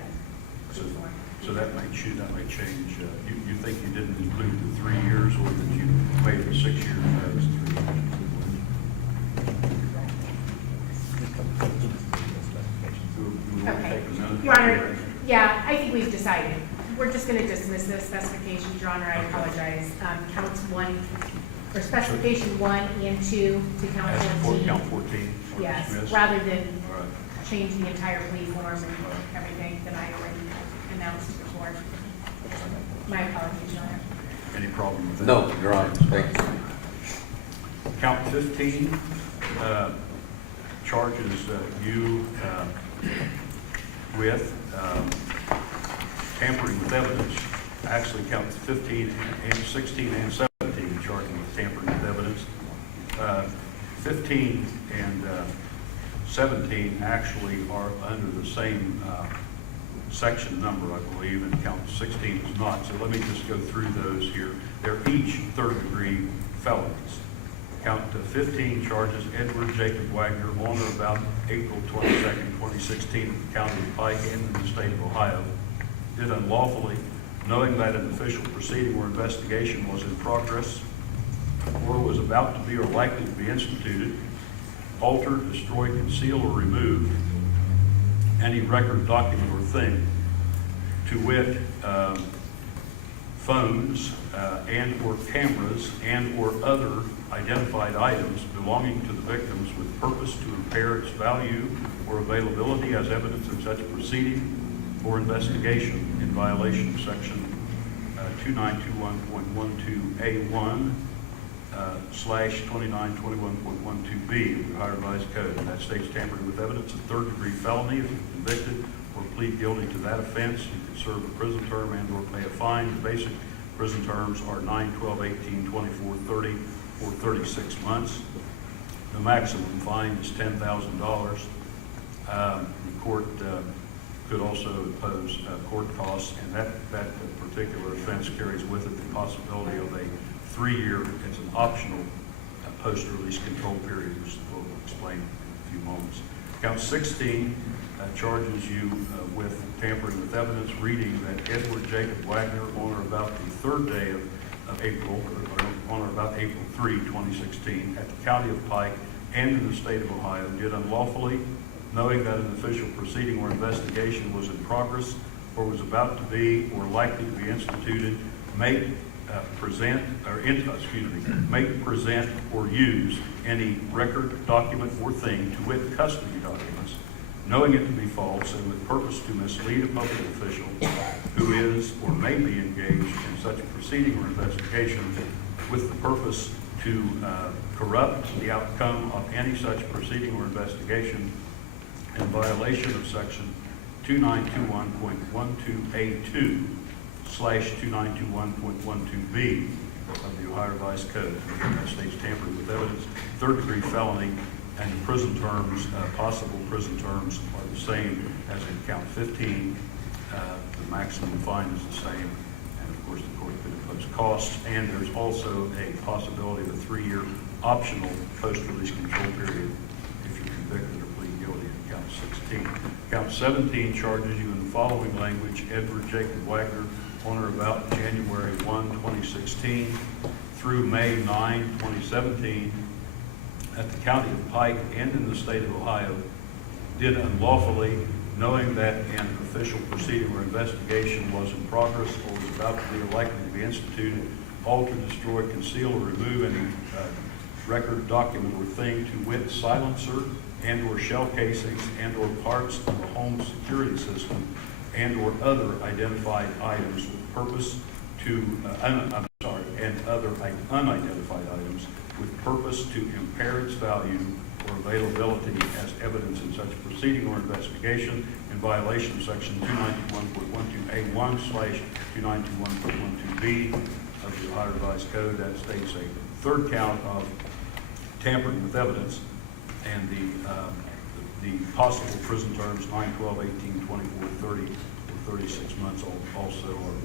plea form. So that may change. You think you didn't include the 3 years, or that you made the 6 years as 3 years? Okay. Your Honor, yeah, I think we've decided. We're just going to dismiss those specifications, Your Honor. I apologize. Counts 1, or specification 1 and 2 to count As 14. count 14? or Yes, dismissed? rather than All right. change the entire plea form and everything that I already announced before. My apologies, Your Honor. Any problem with that? No, Your Honor, thank you. Count 15 charges you with tampering with evidence. Actually, counts 15 and 16 and 17 charging with tampering with evidence. 15 and 17 actually are under the same section number, I believe, and count 16 is not. So let me just go through those here. They're each third-degree felonies. Count 15 charges Edward Jacob Wagner on or about April 22nd, 2016, in the county of Pike and in the state of Ohio, did unlawfully, knowing that an official proceeding or investigation was in progress or was about to be or likely to be instituted, alter, destroy, conceal, or remove any record, document, or thing, to wit, phones and or cameras and or other identified items belonging to the victims with purpose to impair its value or availability as evidence in such proceeding or investigation in violation of section 2921.12A1 / 2921.12B of the Ohio Revised Code. And that states tampering with evidence, a third-degree felony. If you're convicted or plead guilty to that offense, you can serve a prison term and or pay a fine. The basic prison terms are 9, 12, 18, 24, 30, or 36 months. The maximum fine is $10,000. The court could also impose court costs, and that particular offense carries with it the possibility of a 3-year, it's an optional post-release control period, which the court will explain in a few moments. Count 16 charges you with tampering with evidence, reading that Edward Jacob Wagner on or about the 3rd day of April, or on or about April 3, 2016, at the county of Pike and in the state of Ohio, did unlawfully, knowing that an official proceeding or investigation was in progress or was about to be or likely to be instituted, make, present, or use any record, document, or thing, to wit, custody documents, knowing it to be false and with purpose to mislead a public official who is or may be engaged in such a proceeding or investigation with the purpose to corrupt the outcome of any such proceeding or investigation in violation of section 2921.12A2 / 2921.12B of the Ohio Revised Code. That states tampering with evidence, third-degree felony, and the prison terms, possible prison terms, are the same as in count 15. The maximum fine is the same, and of course the court could impose costs, and there's also a possibility of a 3-year optional post-release control period if you're convicted or plead guilty in count 16. Count 17 charges you in the following language: Edward Jacob Wagner on or about January 1, 2016 through May 9, 2017 at the county of Pike and in the state of Ohio, did unlawfully, knowing that an official proceeding or investigation was in progress or was about to be or likely to be instituted, alter, destroy, conceal, or remove any record, document, or thing, to wit, silencer and/or shell casings and/or parts of a home security system and/or other identified items with purpose to, and other unidentified items with purpose to impair its value or availability as evidence in such proceeding or investigation in violation of section 291.12A1/291.12B of the Ohio Revised Code. That states a third count of tampering with evidence, and the possible prison terms 9, 12, 18, 24, 30, or 36 months also are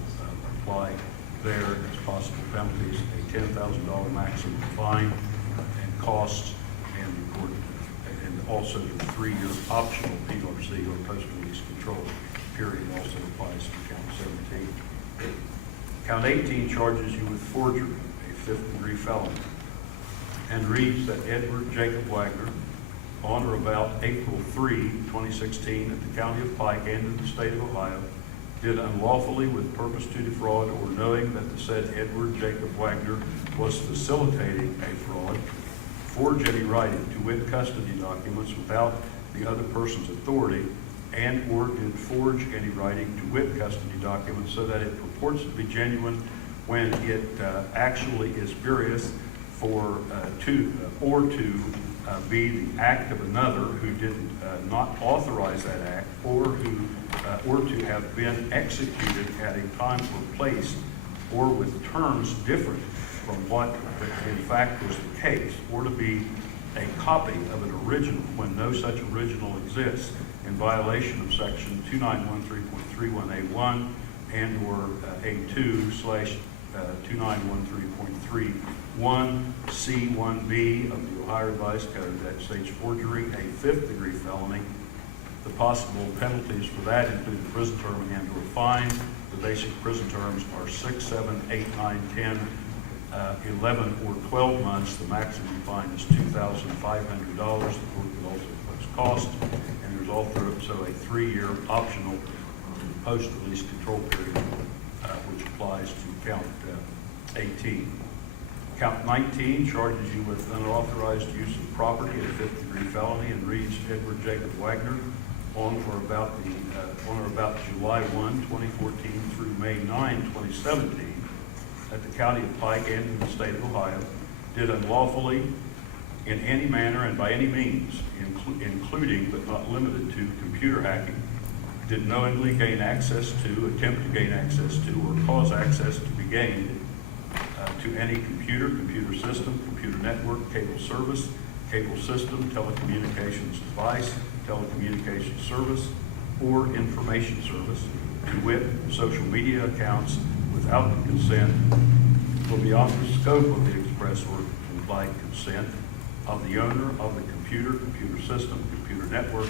apply there as possible penalties, a $10,000 maximum fine and costs, and also the 3-year optional PRC or post-release control period also applies to count 17. Count 18 charges you with forgery, a 5th-degree felony, and reads that Edward Jacob Wagner, on or about April 3, 2016, at the County of Pike and in the state of Ohio, did unlawfully with purpose to defraud or knowing that the said Edward Jacob Wagner was facilitating a fraud, forge any writing, to wit, custody documents without the other person's authority, and or did forge any writing, to wit, custody documents, so that it purports to be genuine when it actually is spurious, for to be the act of another who did not authorize that act, or to have been executed at a time or place, or with terms different from what in fact was the case, or to be a copy of an original when no such original exists, in violation of section 2913.31A1 and or A2/2913.31C1B of the Ohio Revised Code. That states forgery, a 5th-degree felony. The possible penalties for that include a prison term and or fine. The basic prison terms are 6, 7, 8, 9, 10, 11, or 12 months. The maximum fine is $2,500. The court could also impose costs, and there's also a 3-year optional post-release control period, which applies to count 18. Count 19 charges you with unauthorized use of property, a 5th-degree felony, and reads Edward Jacob Wagner on or about July 1, 2014 through May 9, 2017, at the County of Pike and in the state of Ohio, did unlawfully in any manner and by any means, including but not limited to computer hacking, did knowingly gain access to, attempt to gain access to, or cause access to be gained to any computer, computer system, computer network, cable service, cable system, telecommunications device, telecommunications service, or information service, to wit, social media accounts, without the consent or beyond the scope of the express or implied consent of the owner of the computer, computer system, computer network,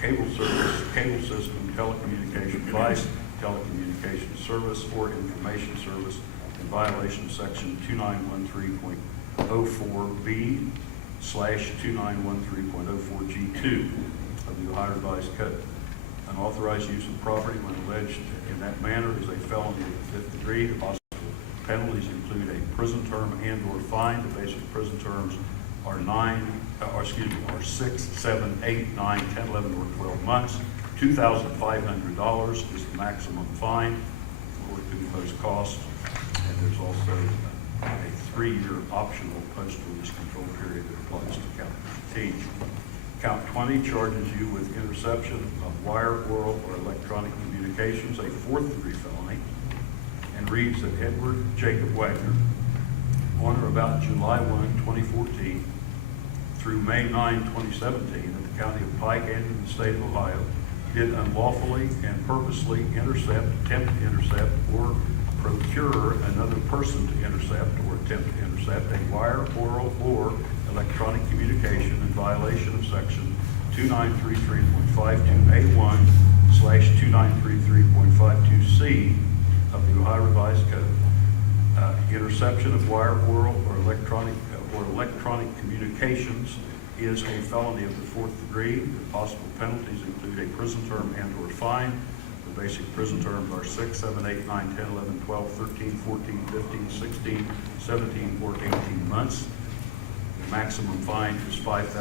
cable service, cable system, telecommunication device, telecommunication service, or information service, in violation of section 2913.04B/2913.04G2 of the Ohio Revised Code. Unauthorized use of property when alleged in that manner is a felony of the 5th degree. The possible penalties include a prison term and or fine. The basic prison terms are 6, 7, 8, 9, 10, 11, or 12 months. $2,500 is the maximum fine. The court could impose costs, and there's also a 3-year optional post-release control period that applies to count 18. Count 20 charges you with interception of wire, oral, or electronic communications, a 4th-degree felony, and reads that Edward Jacob Wagner, on or about July 1, 2014, through May 9, 2017, at the County of Pike and in the state of Ohio, did unlawfully and purposely intercept, attempt to intercept, or procure another person to intercept or attempt to intercept a wire, oral, or electronic communication in violation of section 2933.52A1/2933.52C of the Ohio Revised Code. Interception of wire, oral, or electronic communications is a felony of the 4th degree. The possible penalties include a prison term and or fine. The basic prison terms are 6, 7, 8, 9, 10, 11, 12, 13, 14, 15, 16, 17, or 18 months. The maximum fine is $5,000. The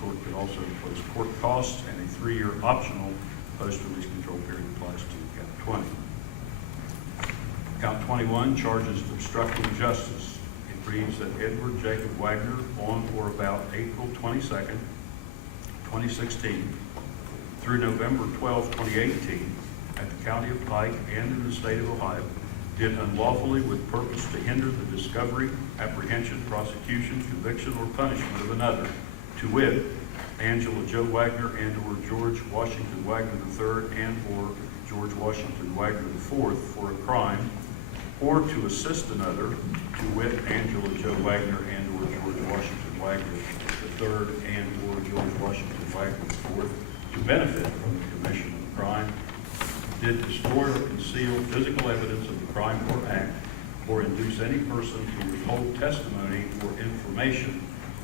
court could also impose court costs, and a 3-year optional post-release control period applies to count 20. Count 21 charges obstructing justice. It reads that Edward Jacob Wagner, on or about April 22nd, 2016, through November 12, 2018, at the County of Pike and in the state of Ohio, did unlawfully with purpose to hinder the discovery, apprehension, prosecution, conviction, or punishment of another, to wit, Angela Jo Wagner and/or George Washington Wagner III and/or George Washington Wagner IV for a crime, or to assist another, to wit, Angela Jo Wagner and/or George Washington Wagner III and/or George Washington Wagner IV, to benefit from the commission of the crime, did destroy or conceal physical evidence of the crime or act, or induce any person to withhold testimony or information,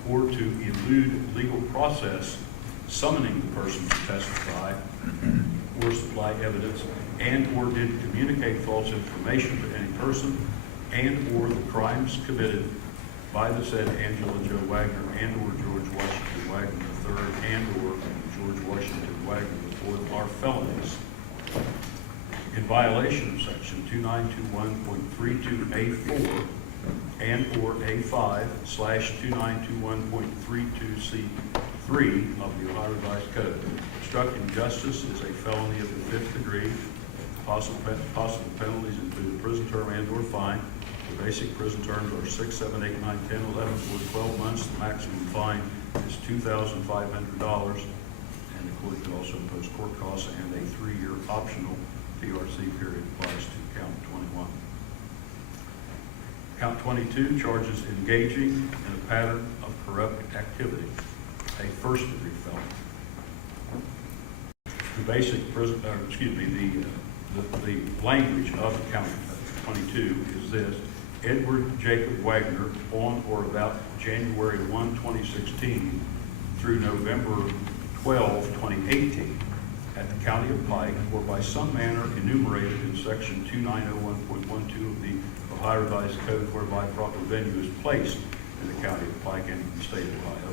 or to elude legal process summoning the person to testify or supply evidence, and/or did communicate false information to any person, and/or the crimes committed by the said Angela Jo Wagner and/or George Washington Wagner III and/or George Washington Wagner IV are felonies. In violation of section 2921.32A4 and/or A5/2921.32C3 of the Ohio Revised Code, obstructing justice is a felony of the 5th degree. Possible penalties include a prison term and/or fine. The basic prison terms are 6, 7, 8, 9, 10, 11, or 12 months. The maximum fine is $2,500. And the court could also impose court costs, and a 3-year optional PRC period applies to count 21. Count 22 charges engaging in a pattern of corrupt activity, a first-degree felony. The basic prison, the language of count 22 is this: Edward Jacob Wagner, on or about January 1, 2016, through November 12, 2018, at the County of Pike, or by some manner enumerated in section 2901.12 of the Ohio Revised Code, whereby proper venue is placed in the County of Pike and in the state of Ohio,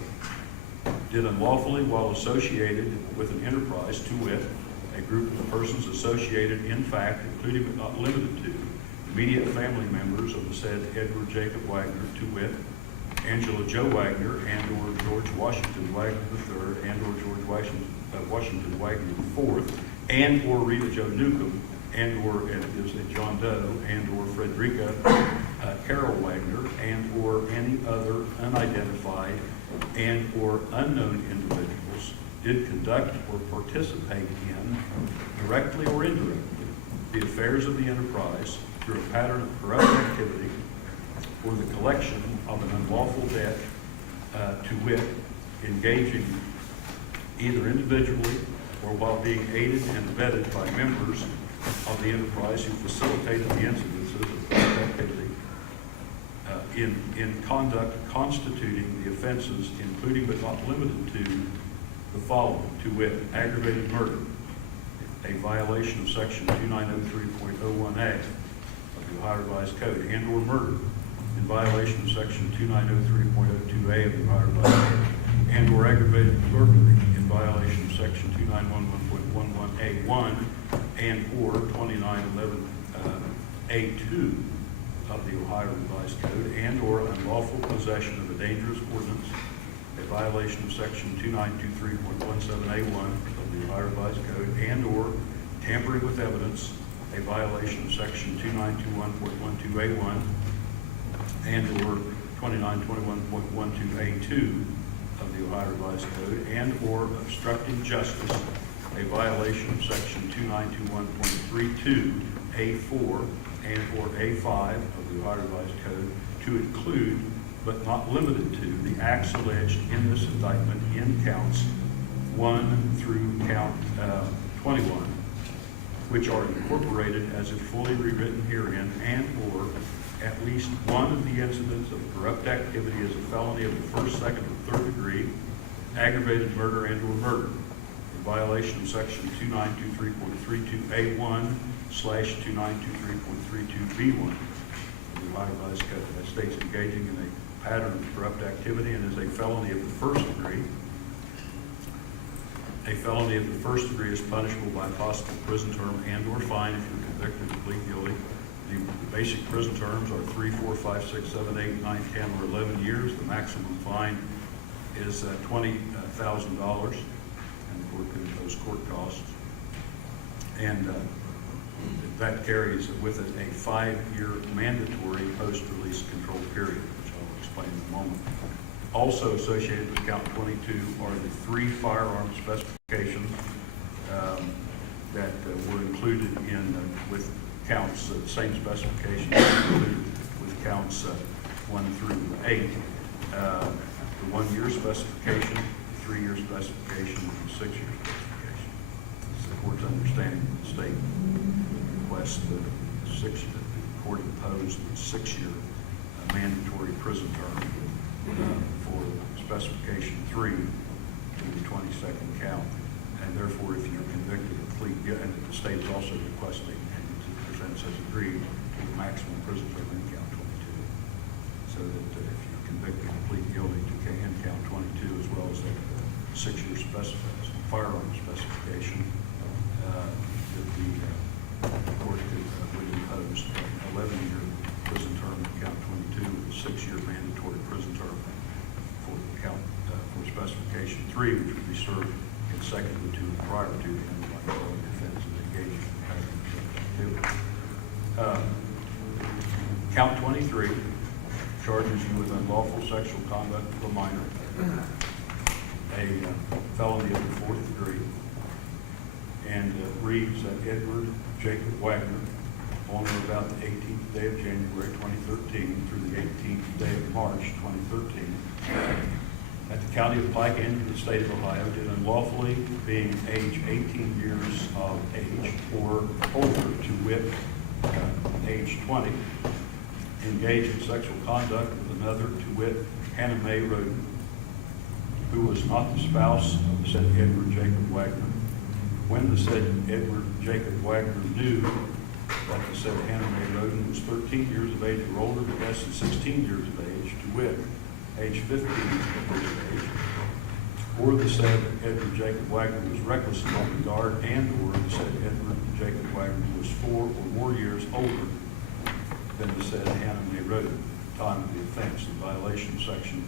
did unlawfully while associated with an enterprise, to wit, a group of persons associated in fact, including but not limited to, immediate family members of the said Edward Jacob Wagner, to wit, Angela Jo Wagner and/or George Washington Wagner III and/or George Washington Wagner IV, and/or Rita Jo Newcomb, and/or John Doe, and/or Frederica Carol Wagner, and/or any other unidentified and/or unknown individuals did conduct or participate in, directly or indirectly, the affairs of the enterprise through a pattern of corrupt activity or the collection of an unlawful debt, to wit, engaging either individually or while being aided and abetted by members of the enterprise who facilitated the incidences of corrupt activity, in conduct constituting the offenses, including but not limited to the following, to wit, aggravated murder, a violation of section 2903.01A of the Ohio Revised Code, and/or murder, in violation of section 2903.02A of the Ohio Revised Code, and/or aggravated burglary, in violation of section 2911.11A1 and/or 2911A2 of the Ohio Revised Code, and/or unlawful possession of a dangerous ordinance, a violation of section 2923.17A1 of the Ohio Revised Code, and/or tampering with evidence, a violation of section 2921.12A1 and/or 2921.12A2 of the Ohio Revised Code, and/or obstructing justice, a violation of section 2921.32A4 and/or A5 of the Ohio Revised Code, to include but not limited to the acts alleged in this indictment in counts 1 through count 21, which are incorporated as if fully rewritten herein, and/or at least one of the incidents of corrupt activity is a felony of the 1st, 2nd, or 3rd degree, aggravated murder and/or murder. A in violation of section 2923.32A1/2923.32B1 of the Ohio Revised Code. That states engaging in a pattern of corrupt activity and is a felony of the first degree. A felony of the first degree is punishable by a possible prison term and/or fine if you're convicted of plead guilty. The basic prison terms are 3, 4, 5, 6, 7, 8, 9, 10, or 11 years. The maximum fine is $20,000, and the court can impose court costs. And that carries with it a 5-year mandatory post-release control period, which I'll explain in a moment. Also associated with count 22 are the 3 firearm specifications that were included in with counts, the same specifications included with counts 1 through 8. The 1-year specification, the 3-year specification, and the 6-year specification. It's the court's understanding that the state requests the court impose the 6-year mandatory prison term for specification 3 to the 22nd count. And therefore, if you're convicted of plea guilty, and the state is also requesting, and the defense has agreed to the maximum prison term in count 22. So that if you're convicted of plea guilty to count 22, as well as that 6-year firearm specification, that the court would impose an 11-year prison term in count 22, with a 6-year mandatory prison term for for specification 3, which would be served consecutively to and prior to the underlying offense of engaging in pattern activity. Count 23 charges you with unlawful sexual conduct of a minor, a felony of the 4th degree, and reads that Edward Jacob Wagner, on or about the 18th day of January 2013 through the 18th day of March 2013, at the county of Pike and in the state of Ohio, did unlawfully, being age 18 years of age or older, to wit, age 20, engage in sexual conduct with another, to wit, Hannah Mae Rhoden, who was not the spouse of the said Edward Jacob Wagner. When the said Edward Jacob Wagner knew that the said Hannah Mae Rhoden was 13 years of age or older, but less than 16 years of age, to wit, age 15 years of age, or the said Edward Jacob Wagner was reckless in all regard, and or the said Edward Jacob Wagner was 4 or more years older than the said Hannah Mae Rhoden at the time of the offense, in violation of section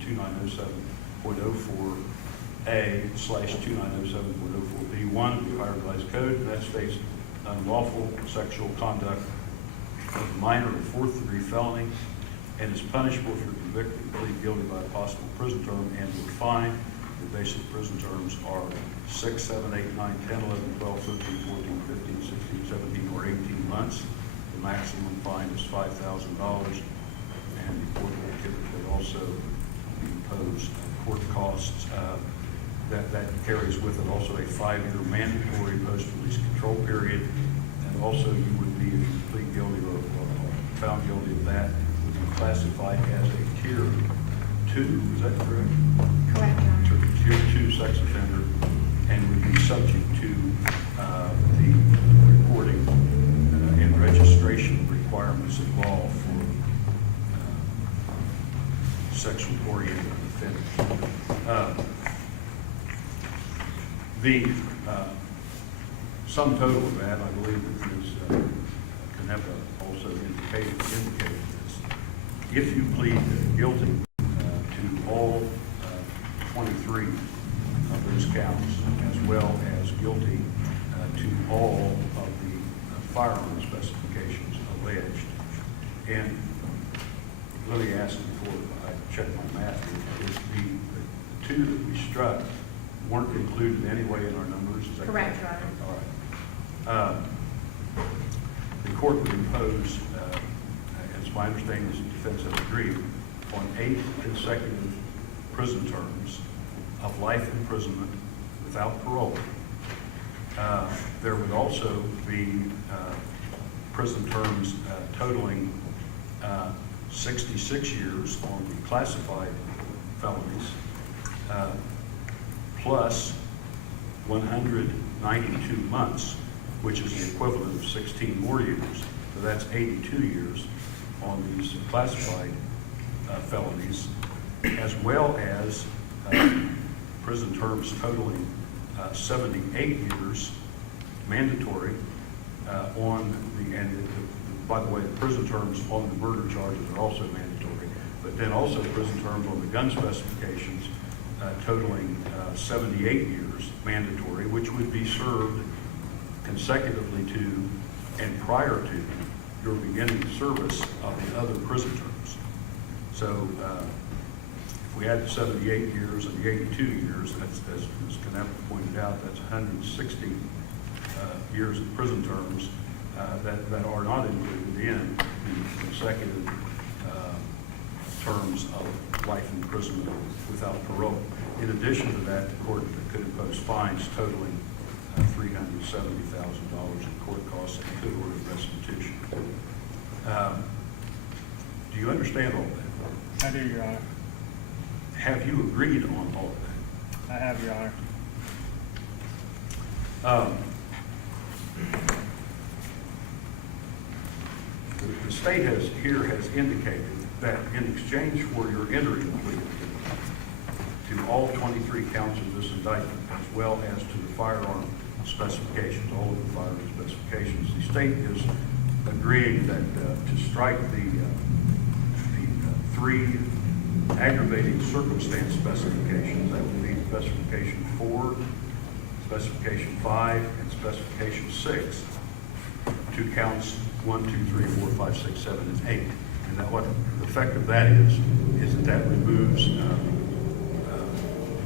2907.04A/2907.04B1 of the Ohio Revised Code, and that states unlawful sexual conduct of a minor of 4th degree felony, and is punishable if you're convicted of plead guilty by a possible prison term and or fine. The basic prison terms are 6, 7, 8, 9, 10, 11, 12, 13, 14, 15, 16, 17, or 18 months. The maximum fine is $5,000, and the court will typically also impose court costs. That carries with it also a 5-year mandatory post-release control period, and also you would be, if you plead guilty or found guilty of that, would be classified as a tier 2, is that correct? Correct, Your Honor. Tier 2 sex offender, and would be subject to the reporting and registration requirements of law for sexual-oriented offenders. The sum total of that, I believe that Ms. Canepa also indicated this. If you plead guilty to all 23 of those counts, as well as guilty to all of the firearm specifications alleged, and let me ask before I check my math here, is the 2 that we struck weren't included anyway in our numbers? Is that Correct, Your Honor. All right. The court would impose, as my understanding is the defense has agreed, on 8 consecutive prison terms of life imprisonment without parole. There would also be prison terms totaling 66 years on the classified felonies, plus 192 months, which is the equivalent of 16 more years. So that's 82 years on these classified felonies, as well as prison terms totaling 78 years mandatory on the, and by the way, the prison terms on the murder charges are also mandatory, but then also prison terms on the gun specifications totaling 78 years mandatory, which would be served consecutively to and prior to your beginning service of the other prison terms. So if we add the 78 years and the 82 years, that's, as Ms. Knapp pointed out, that's 160 years of prison terms that are not included in the consecutive terms of life imprisonment without parole. In addition to that, the court could impose fines totaling $370,000 in court costs and could order restitution. Do you understand all that? I do, Your Honor. Have you agreed on all of that? I have, Your Honor. The state has indicated that in exchange for your entering the plea to all 23 counts of this indictment, as well as to the firearm specifications, all of the firearm specifications, the state is agreeing that to strike the three aggravating circumstance specifications, that would be specification 4, specification 5, and specification 6, to counts 1, 2, 3, 4, 5, 6, 7, and 8. And that what the effect of that is that removes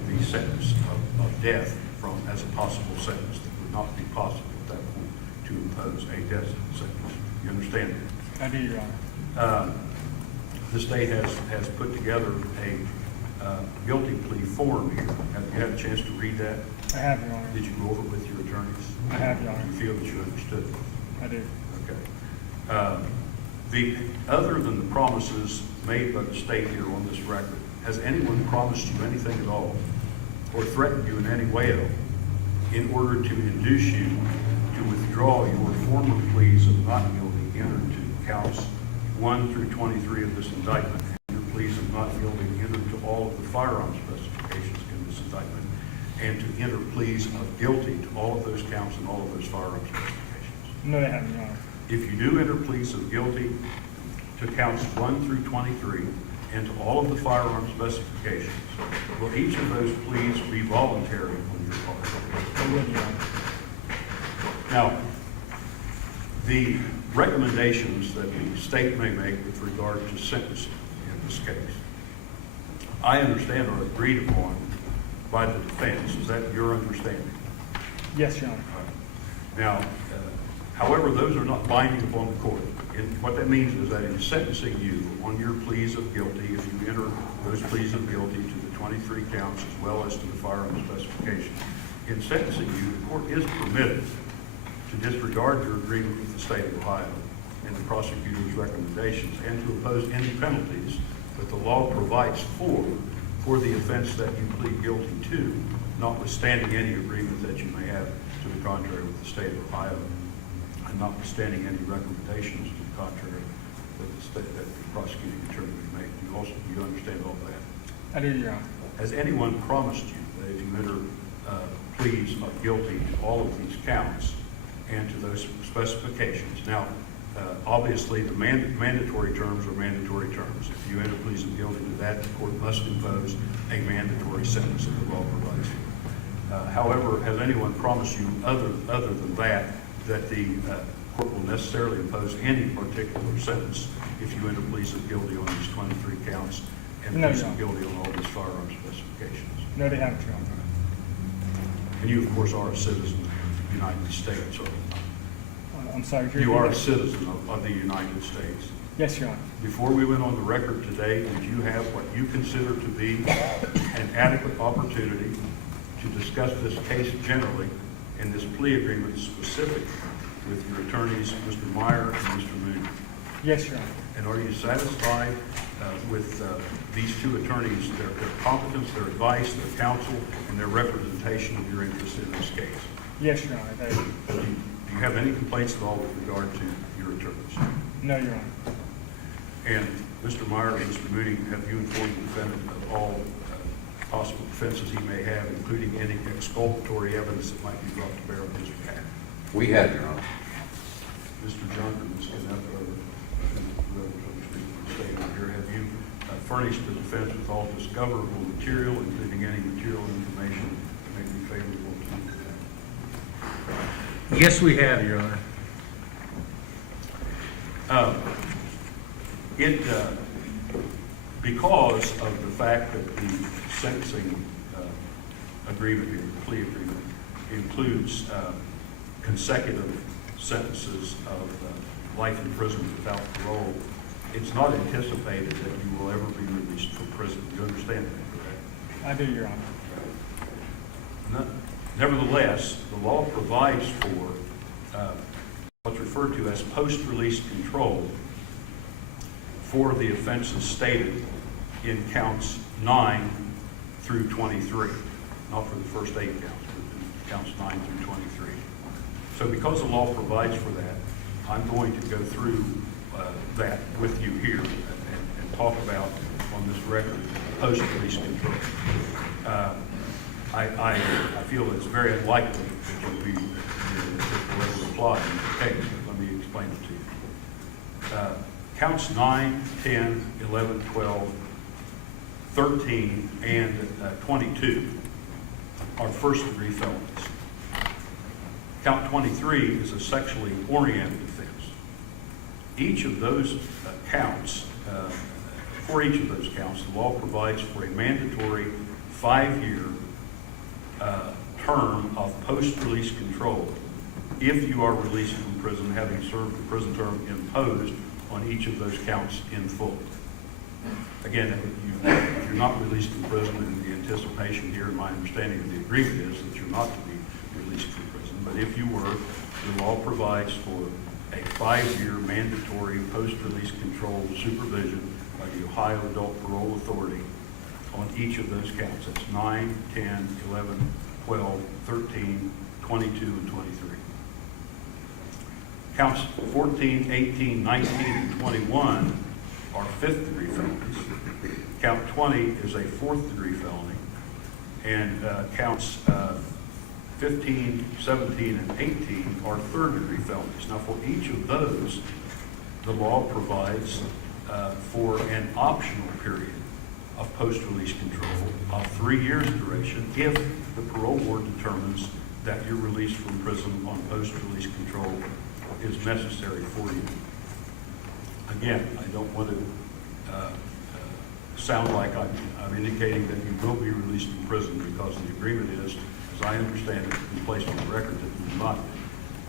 the sentence of death from as a possible sentence. That would not be possible at that point to impose a death sentence. You understand that? I do, Your Honor. The state has put together a guilty plea form here. Have you had a chance to read that? I have, Your Honor. Did you go over it with your attorneys? I have, Your Do Honor. you feel that you understood it? I do. Okay. Other than the promises made by the state here on this record, has anyone promised you anything at all or threatened you in any way at all in order to induce you to withdraw your former pleas of not guilty entered to counts 1 through 23 of this indictment, and your pleas of not guilty entered to all of the firearm specifications in this indictment, and to enter pleas of guilty to all of those counts and all of those firearm specifications? No, they haven't, Your Honor. If you do enter pleas of guilty to counts 1 through 23 and to all of the firearm specifications, will each of those pleas be voluntary on your part? I would, Your Honor. Now, the recommendations that the state may make with regard to sentencing in this case, I understand are agreed upon by the defense. Is that your understanding? Yes, Your Honor. Now, however, those are not binding upon the court. And what that means is that in sentencing you on your pleas of guilty, if you enter those pleas of guilty to the 23 counts as well as to the firearm specifications, in sentencing you, the court is permitted to disregard your agreement with the state of Ohio and the prosecutor's recommendations and to impose any penalties that the law provides for the offense that you plead guilty to, notwithstanding any agreement that you may have to the contrary with the state of Ohio, and notwithstanding any recommendations to the contrary that the prosecuting attorney may make. You understand all that? I do, Your Honor. Has anyone promised you that if you enter pleas of guilty to all of these counts and to those specifications? Now, obviously, the mandatory terms are mandatory terms. If you enter pleas of guilty to that, the court must impose a mandatory sentence that the law provides you. However, has anyone promised you, other than that the court will necessarily impose any particular sentence if you enter pleas of guilty on these 23 counts and No, pleas Your of Honor. guilty on all these firearm specifications? No, they haven't, Your Honor. And you, of course, are a citizen of the United States. I'm sorry. could You repeat are a that? citizen of the United States. Yes, Your Honor. Before we went on the record today, did you have what you consider to be an adequate opportunity to discuss this case generally and this plea agreement specifically with your attorneys, Mr. Meyer and Mr. Mooney? Yes, Your Honor. And are you satisfied with these two attorneys, their competence, their advice, their counsel, and their representation of your interests in this case? Yes, Your Honor. Thank you. Do you have any complaints at all with regard to your attorneys? No, Your Honor. And Mr. Meyer and Mr. Moody, have you informed the defendant of all possible defenses he may have, including any exculpatory evidence that might be brought to bear on his behalf? We have, Your Honor. Mr. Junker, Ms. Knapp, here, have you furnished the defense with all discoverable material, including any material information that may be favorable to the defendant? Yes, we have, Your Honor. Because of the fact that the sentencing agreement here, the plea agreement, includes consecutive sentences of life in prison without parole, it's not anticipated that you will ever be released from prison. Do you understand that, correct? I do, Your Honor. Nevertheless, the law provides for what's referred to as post-release control for the offenses stated in counts 9 through 23. Not for the first 8 counts, but counts 9 through 23. So because the law provides for that, I'm going to go through that with you here and talk about on this record post-release control. I feel it's very unlikely that you'll be ever applied in the case. Let me explain it to you. Counts 9, 10, 11, 12, 13, and 22 are first-degree felonies. Count 23 is a sexually oriented offense. Each of those counts, for each of those counts, the law provides for a mandatory 5-year term of post-release control if you are released from prison having served the prison term imposed on each of those counts in full. Again, you're not released from prison in the anticipation here, and my understanding of the agreement is that you're not to be released from prison, but if you were, the law provides for a 5-year mandatory post-release control supervision by the Ohio Adult Parole Authority on each of those counts. That's 9, 10, 11, 12, 13, 22, and 23. Counts 14, 18, 19, and 21 are 5th-degree felonies. Count 20 is a 4th-degree felony. And counts 15, 17, and 18 are 3rd-degree felonies. Now, for each of those, the law provides for an optional period of post-release control of 3 years duration if the parole board determines that your release from prison on post-release control is necessary for you. Again, I don't want to sound like I'm indicating that you will be released from prison, because the agreement is, as I understand it, in place on the record that you will not.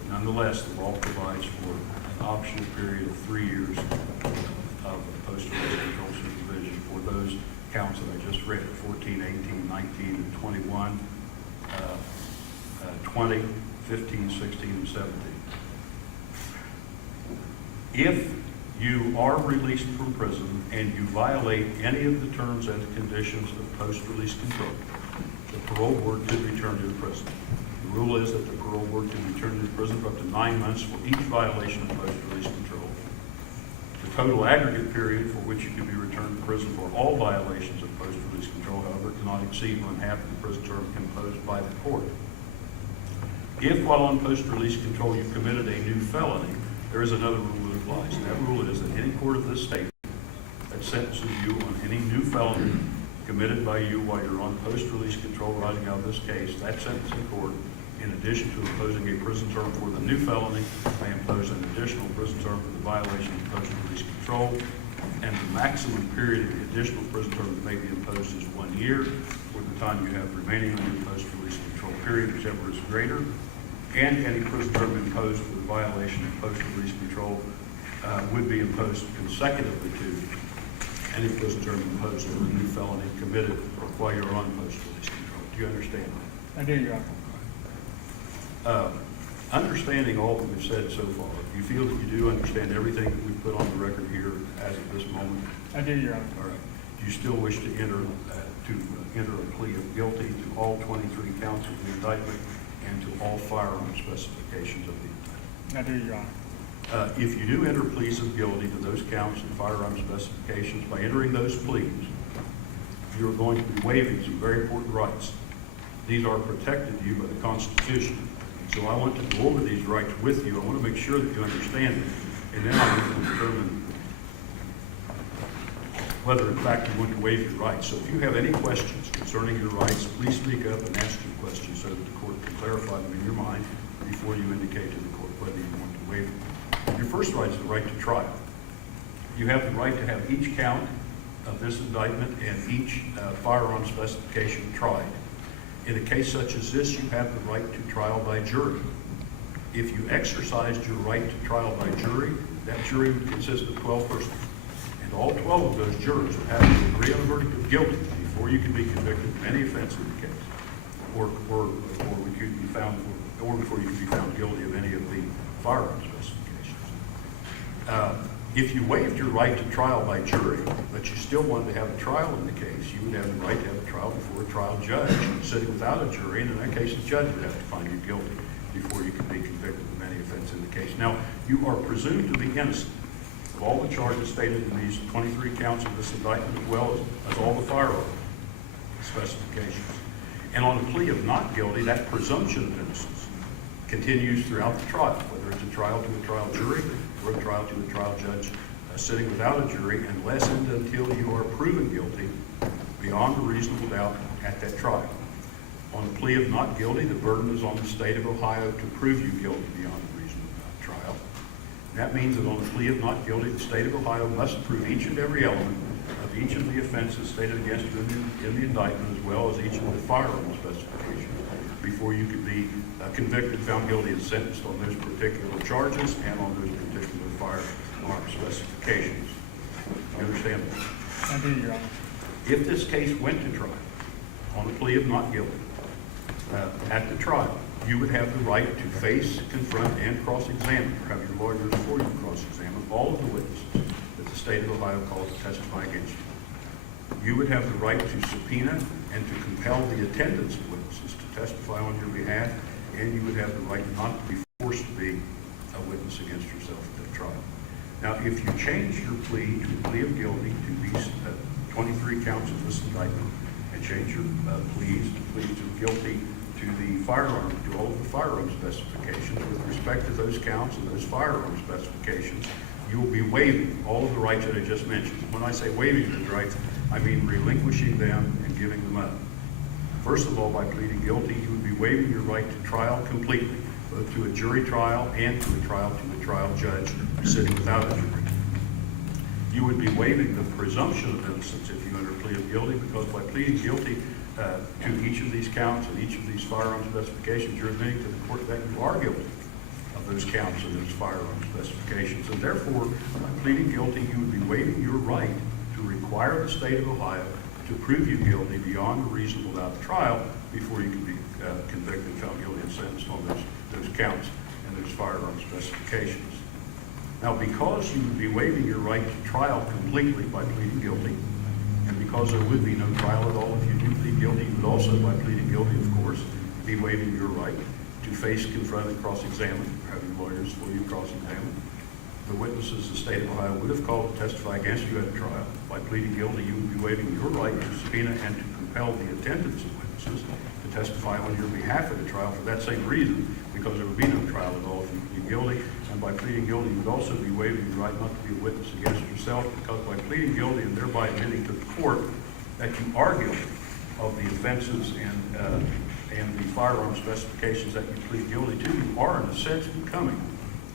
Nonetheless, the law provides for an optional period of 3 years of post-release control supervision for those counts that I just read, 14, 18, 19, and 21, 20, 15, 16, and 17. If you are released from prison and you violate any of the terms and conditions of post-release control, the parole board could return you to prison. The rule is that the parole board can return you to prison for up to 9 months for each violation of post-release control. The total aggregate period for which you can be returned to prison for all violations of post-release control, however, cannot exceed 1/2 of the prison term imposed by the court. If, while on post-release control, you committed a new felony, there is another rule that applies. And that rule is that any court of this state that sentences you on any new felony committed by you while you're on post-release control arising out of this case, that sentencing court, in addition to imposing a prison term for the new felony, may impose an additional prison term for the violation of post-release control, and the maximum period of the additional prison term that may be imposed is 1 year for the time you have remaining on your post-release control period, whichever is greater, and any prison term imposed for the violation of post-release control would be imposed consecutively to any prison term imposed for the new felony committed while you're on post-release control. Do you understand that? I do, Your Honor. Understanding all that we've said so far, do you feel that you do understand everything that we've put on the record here as of this moment? I do, Your Honor. All right. Do you still wish to enter a plea of guilty to all 23 counts of the indictment and to all firearm specifications of the indictment? I do, Your Honor. If you do enter pleas of guilty to those counts and firearm specifications, by entering those pleas, you're going to be waiving some very important rights. These are protected to you by the Constitution. So I want to go over these rights with you. I want to make sure that you understand them. And then I'm going to determine whether in fact you want to waive your rights. So if you have any questions concerning your rights, please speak up and ask your questions so that the court can clarify them in your mind before you indicate to the court whether you want to waive them. Your first right is the right to trial. You have the right to have each count of this indictment and each firearm specification tried. In a case such as this, you have the right to trial by jury. If you exercised your right to trial by jury, that jury would consist of 12 persons. And all 12 of those jurors would have to agree on a verdict of guilty before you can be convicted of any offense in the case, or we could be found, or before you can be found guilty of any of the firearm specifications. If you waived your right to trial by jury, but you still wanted to have a trial in the case, you would have the right to have a trial before a trial judge sitting without a jury, and in that case, the judge would have to find you guilty before you could be convicted of any offense in the case. Now, you are presumed to be innocent of all the charges stated in these 23 counts of this indictment, as well as all the firearm specifications. And on a plea of not guilty, that presumption of innocence continues throughout the trial, whether it's a trial to a trial jury or a trial to a trial judge sitting without a jury, unless and until you are proven guilty beyond a reasonable doubt at that trial. On a plea of not guilty, the burden is on the state of Ohio to prove you guilty beyond a reasonable doubt at trial. That means that on a plea of not guilty, the state of Ohio must prove each and every element of each of the offenses stated against you in the indictment, as well as each of the firearm specifications, before you could be convicted, found guilty, and sentenced on those particular charges and on those particular firearm specifications. You understand that? I do, Your Honor. If this case went to trial on a plea of not guilty, at the trial, you would have the right to face, confront, and cross-examine, or have your lawyers for you cross-examine all of the witnesses that the state of Ohio calls to testify against you. You would have the right to subpoena and to compel the attendance of witnesses to testify on your behalf, and you would have the right not to be forced to be a witness against yourself at that trial. Now, if you change your plea to a plea of guilty to these 23 counts of this indictment, and change your pleas to plea to guilty to the firearm, to all of the firearm specifications with respect to those counts and those firearm specifications, you will be waiving all of the rights that I just mentioned. When I say waiving those rights, I mean relinquishing them and giving them up. First of all, by pleading guilty, you would be waiving your right to trial completely, both to a jury trial and to a trial judge sitting without a jury. You would be waiving the presumption of innocence if you enter a plea of guilty, because by pleading guilty to each of these counts and each of these firearm specifications, you're admitting to the court that you are guilty of those counts and those firearm specifications. And therefore, by pleading guilty, you would be waiving your right to require the state of Ohio to prove you guilty beyond a reasonable doubt at trial before you can be convicted, found guilty, and sentenced on those counts and those firearm specifications. Now, because you would be waiving your right to trial completely by pleading guilty, and because there would be no trial at all if you do plead guilty, you would also, by pleading guilty, of course, be waiving your right to face, confront, and cross-examine, or have your lawyers for you cross-examine the witnesses the state of Ohio would have called to testify against you at a trial. By pleading guilty, you would be waiving your right to subpoena and to compel the attendance of witnesses to testify on your behalf at a trial for that same reason, because there would be no trial at all if you plead guilty. And by pleading guilty, you would also be waiving your right not to be a witness against yourself, because by pleading guilty and thereby admitting to the court that you are guilty of the offenses and the firearm specifications that you plead guilty to, you are in a sense becoming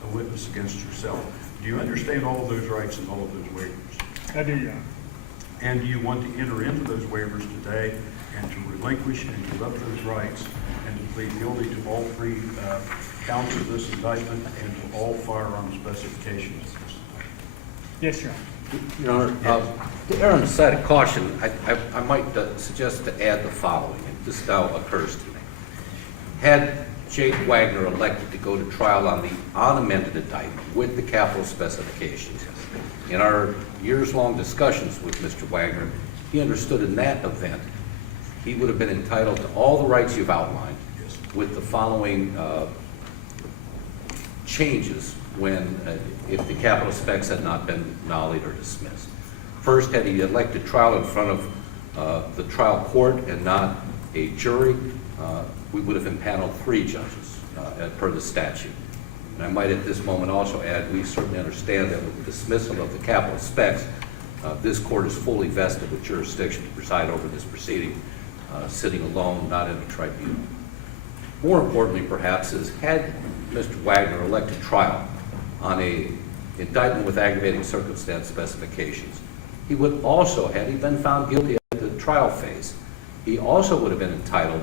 a witness against yourself. Do you understand all of those rights and all of those waivers? I do, Your Honor. And do you want to enter into those waivers today and to relinquish and give up those rights and to plead guilty to all three counts of this indictment and to all firearm specifications? Yes, Your Honor. Your Honor, to err on the side of caution, I might suggest to add the following, and this now occurs to me. Had Jake Wagner elected to go to trial on the unamended indictment with the capital specifications. In our years-long discussions with Mr. Wagner, he understood in that event he would have been entitled to all the rights you've outlined, with the following changes when, if the capital specs had not been nollied or dismissed. First, had he elected trial in front of the trial court and not a jury, we would have impaneled 3 judges per the statute. And I might at this moment also add, we certainly understand that with the dismissal of the capital specs, this court is fully vested with jurisdiction to preside over this proceeding, sitting alone, not in a tribunal. More importantly, perhaps, is had Mr. Wagner elected trial on a indictment with aggravating circumstance specifications, he would also, had he been found guilty at the trial phase, he also would have been entitled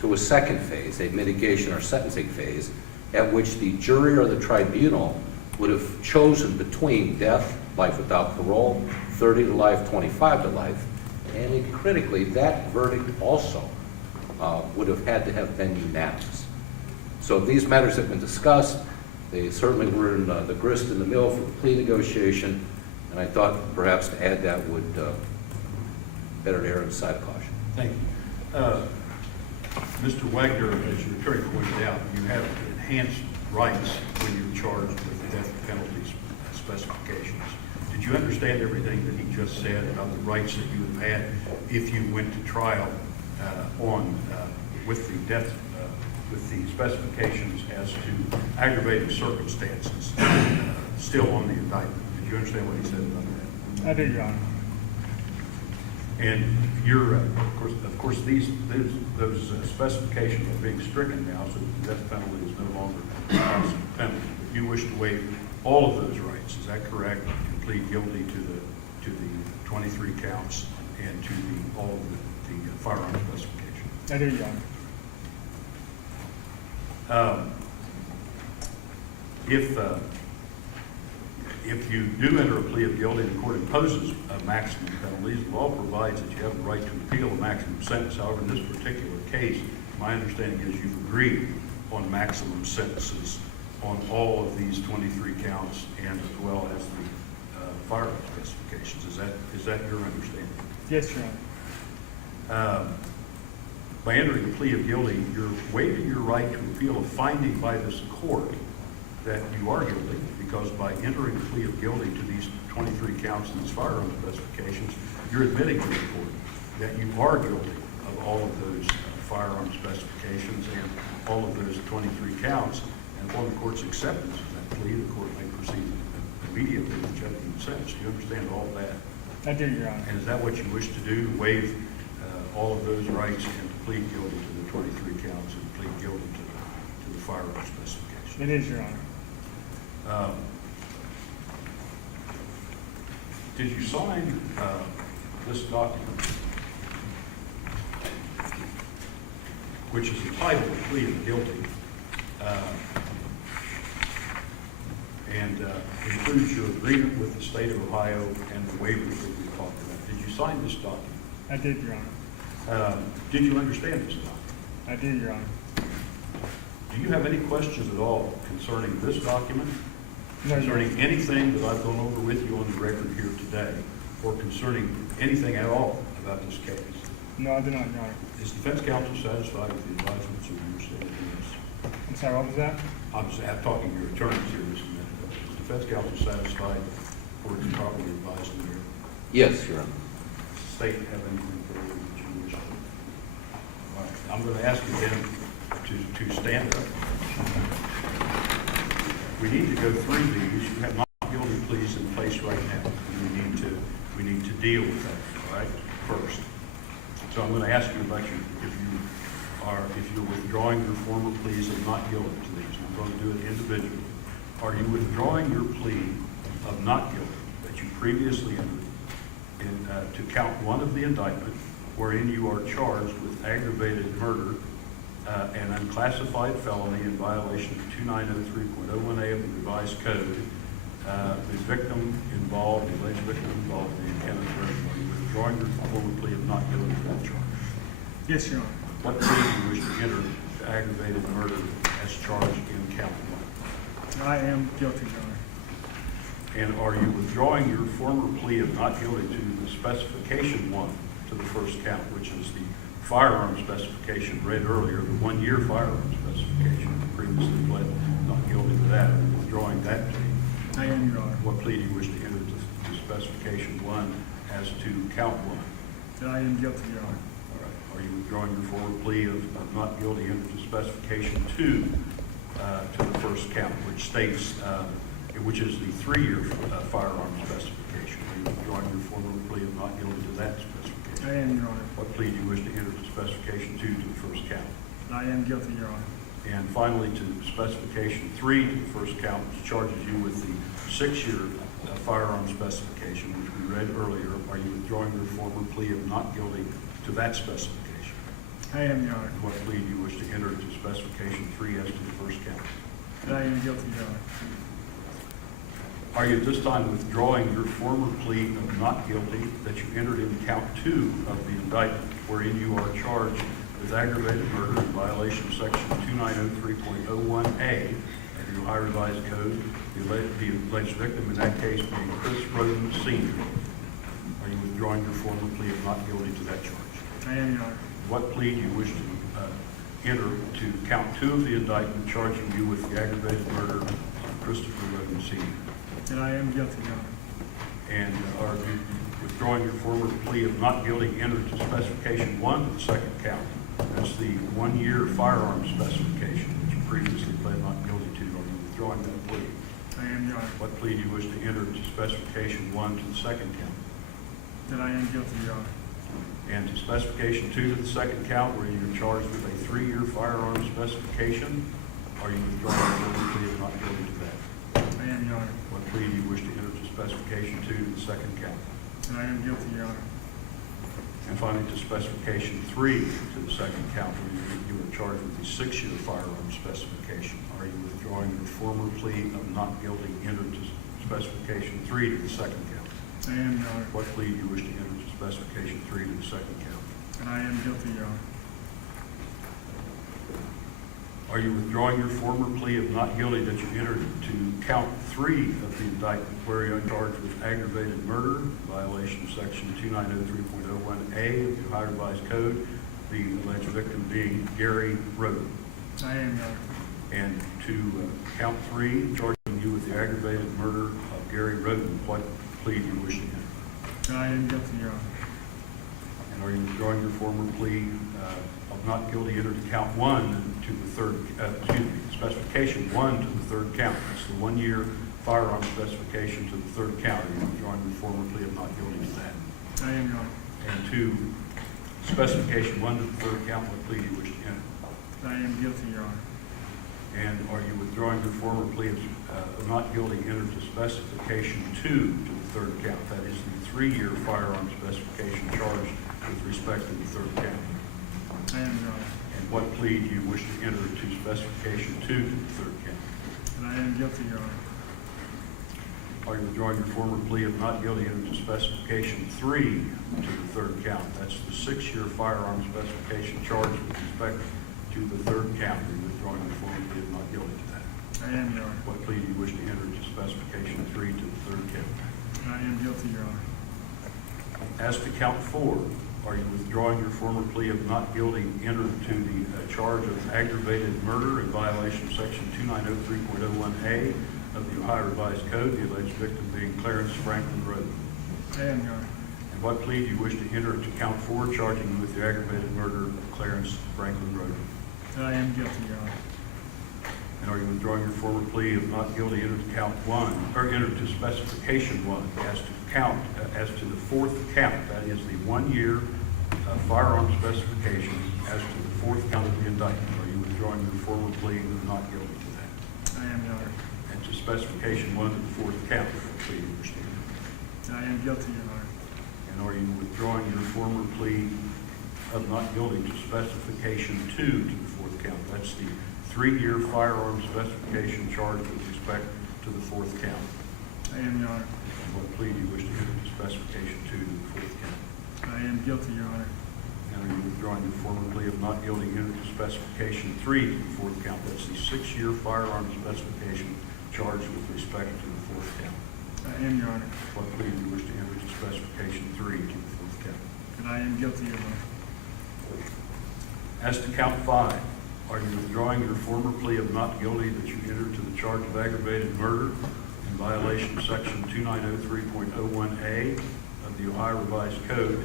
to a second phase, a mitigation or sentencing phase, at which the jury or the tribunal would have chosen between death, life without parole, 30 to life, 25 to life, and critically, that verdict also would have had to have been unanimous. So these matters have been discussed. They certainly were in the grist in the mill for the plea negotiation, and I thought perhaps to add that would better err on the side of caution. Thank you. Mr. Wagner, as your attorney pointed out, you have enhanced rights when you're charged with the death penalty specifications. Did you understand everything that he just said about the rights that you would have had if you went to trial with the death, with the specifications as to aggravated circumstances still on the indictment? Did you understand what he said about that? I did, Your Honor. And you're, of course, those specifications are being stricken now, so the death penalty is no longer a possible penalty. But you wish to waive all of those rights, is that correct? And plead guilty to the 23 counts and to all of the firearm specifications. I did, Your Honor. If you do enter a plea of guilty and the court imposes a maximum penalty, the law provides that you have the right to appeal a maximum sentence. However, in this particular case, my understanding is you've agreed on maximum sentences on all of these 23 counts and as well as the firearm specifications. Is that your understanding? Yes, Your Honor. By entering a plea of guilty, you're waiving your right to appeal a finding by this court that you are guilty, because by entering a plea of guilty to these 23 counts and these firearm specifications, you're admitting to the court that you are guilty of all of those firearm specifications and all of those 23 counts. And upon the court's acceptance of that plea, the court may proceed immediately with judgment and sentence. Do you understand all of that? I do, Your Honor. And is that what you wish to do, to waive all of those rights and to plead guilty to the 23 counts and plead guilty to the firearm specifications? It is, Your Honor. Did you sign this document, which is entitled Plea of Guilty, and includes your agreement with the state of Ohio and the waivers that we talked about? Did you sign this document? I did, Your Honor. Did you understand this document? I did, Your Honor. Do you have any questions at all concerning this document? No, Your Honor. Concerning anything that I've gone over with you on the record here today, or concerning anything at all about this case? No, I do not, Your Honor. Is defense counsel satisfied with the advisements of your state attorneys? I'm sorry, what was that? I'm talking to your attorneys here just a minute ago. Is defense counsel satisfied or is properly advised in there? Yes, Your Honor. Does the state have anything further that you wish to? All right, I'm going to ask you then to stand up. We need to go through these. You have not guilty pleas in place right now. We need to deal with that, all right, first. So I'm going to ask you about if you're withdrawing your former pleas of not guilty to these. I'm going to do it individually. Are you withdrawing your plea of not guilty that you previously entered to count 1 of the indictment, wherein you are charged with aggravated murder, an unclassified felony in violation of 2903.01A of the revised code, the victim involved, the alleged victim involved in the encounter of Are you withdrawing your former plea of not guilty to that charge? Yes, Your Honor. What plea do you wish to enter to aggravated murder as charged in count one? I am guilty, Your Honor. And are you withdrawing your former plea of not guilty to the specification one to the first count, which is the firearm specification read earlier, the 1 year firearm specification? You previously pled not guilty to that. Are you withdrawing that plea? I am, Your Honor. What plea do you wish to enter to specification one as to count one? That I am guilty, Your Honor. All right. Are you withdrawing your former plea of not guilty into specification two to the first count, which states, which is the 3 year firearm specification? Are you withdrawing your former plea of not guilty to that specification? I am, Your Honor. What plea do you wish to enter to specification two to the first count? I am guilty, Your Honor. And finally, to specification three to the first count, which charges you with the 6 year firearm specification, which we read earlier. Are you withdrawing your former plea of not guilty to that specification? I am, Your Honor. What plea do you wish to enter to specification three as to the first count? That I am guilty, Your Honor. Are you at this time withdrawing your former plea of not guilty that you entered in count two of the indictment, wherein you are charged with aggravated murder in violation of section 2903.01A of the Ohio Revised Code, the alleged victim in that case being Chris Rhoden Sr.? Are you withdrawing your former plea of not guilty to that charge? I am, Your Honor. What plea do you wish to enter to count two of the indictment charging you with the aggravated murder of Christopher Rhoden Sr.? That I am guilty, Your Honor. And are you withdrawing your former plea of not guilty entered to specification one to the second count? That's the 1 year firearm specification that you previously pled not guilty to. Are you withdrawing that plea? I am, Your Honor. What plea do you wish to enter to specification one to the second count? That I am guilty, Your Honor. And to specification two to the second count, where you're charged with a 3 year firearm specification, are you withdrawing your former plea of not guilty to that? I am, Your Honor. What plea do you wish to enter to specification two to the second count? That I am guilty, Your Honor. And finally, to specification three to the second count, where you were charged with the 6 year firearm specification. Are you withdrawing your former plea of not guilty entered to specification three to the second count? I am, Your Honor. What plea do you wish to enter to specification three to the second count? And I am guilty, Your Honor. Are you withdrawing your former plea of not guilty that you entered to count three of the indictment, where you are charged with aggravated murder, violation of section 2903.01A of the Ohio Revised Code, the alleged victim being Gary Rhoden? I am, Your Honor. And to count three, charging you with the aggravated murder of Gary Rhoden, what plea do you wish to enter? That I am guilty, Your Honor. And are you withdrawing your former plea of not guilty entered to count one to the third, specification one to the third count? That's the 1 year firearm specification to the third count. Are you withdrawing your former plea of not guilty to that? I am, Your Honor. And to specification one to the third count, what plea do you wish to enter? I am guilty, Your Honor. And are you withdrawing your former plea of not guilty entered to specification two to the third count? That is the 3 year firearm specification charged with respect to the third count. I am, Your Honor. And what plea do you wish to enter to specification two to the third count? And I am guilty, Your Honor. Are you withdrawing your former plea of not guilty entered to specification three to the third count? That's the 6 year firearm specification charged with respect to the third count. Are you withdrawing your former plea of not guilty to that? I am, Your Honor. What plea do you wish to enter to specification three to the third count? And I am guilty, Your Honor. As to count four, are you withdrawing your former plea of not guilty entered to the charge of aggravated murder in violation of section 2903.01A of the Ohio Revised Code, the alleged victim being Clarence Franklin Rhoden? I am, Your Honor. And what plea do you wish to enter to count four, charging you with the aggravated murder of Clarence Franklin Rhoden? And I am guilty, Your Honor. And are you withdrawing your former plea of not guilty entered to count one, or entered to specification one, as to the fourth count? That is the 1 year firearm specification as to the fourth count of the indictment. Are you withdrawing your former plea of not guilty to that? I am, Your Honor. And to specification one to the fourth count, what plea do you wish to enter? And I am guilty, Your Honor. And are you withdrawing your former plea of not guilty to specification two to the fourth count? That's the 3 year firearm specification charged with respect to the fourth count. I am, Your Honor. And what plea do you wish to enter to specification two to the fourth count? I am guilty, Your Honor. And are you withdrawing your former plea of not guilty entered to specification 3 to the fourth count? That's the 6-year firearm specification charged with respect to the fourth count. I am, Your Honor. What plea do you wish to enter to specification 3 to the fourth count? And I am guilty, Your Honor. As to count 5, are you withdrawing your former plea of not guilty that you entered to the charge of aggravated murder in violation of section 2903.01A of the Ohio Revised Code?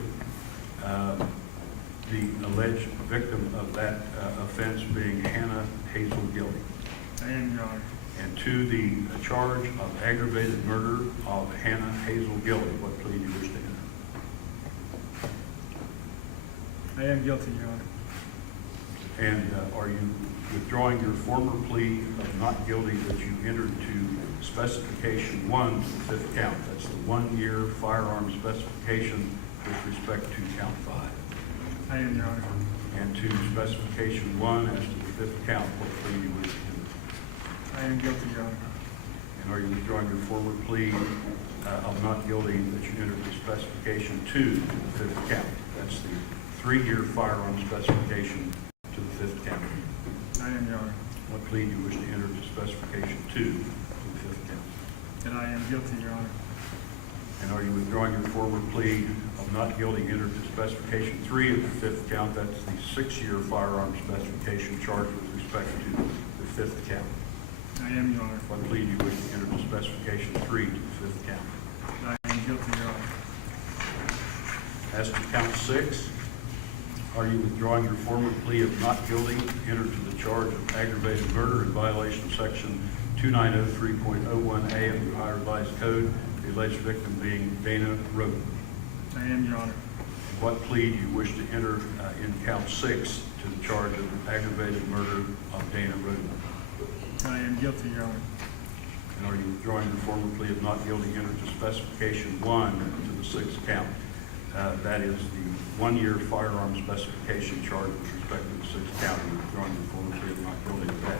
The alleged victim of that offense being Hannah Hazel Gilly. I am, Your Honor. And to the charge of aggravated murder of Hannah Hazel Gilly, what plea do you wish to enter? I am guilty, Your Honor. And are you withdrawing your former plea of not guilty that you entered to specification 1 to the fifth count? That's the 1-year firearm specification with respect to count 5. I am, Your Honor. And to specification 1 as to the fifth count, what plea do you wish to enter? I am guilty, Your Honor. And are you withdrawing your former plea of not guilty that you entered to specification 2 to the fifth count? That's the 3-year firearm specification to the fifth count. I am, Your Honor. What plea do you wish to enter to specification 2 to the fifth count? And I am guilty, Your Honor. And are you withdrawing your former plea of not guilty entered to specification 3 of the fifth count? That's the 6-year firearm specification charged with respect to the fifth count. I am, Your Honor. What plea do you wish to enter to specification 3 to the fifth count? I am guilty, Your Honor. As to count 6, are you withdrawing your former plea of not guilty entered to the charge of aggravated murder in violation of section 2903.01A of the Ohio Revised Code, the alleged victim being Dana Rhoden? I am, Your Honor. What plea do you wish to enter in count 6 to the charge of aggravated murder of Dana Rhoden? I am guilty, Your Honor. And are you withdrawing your former plea of not guilty entered to specification 1 to the sixth count? That is the 1-year firearm specification charged with respect to the sixth count. Are you withdrawing your former plea of not guilty to that?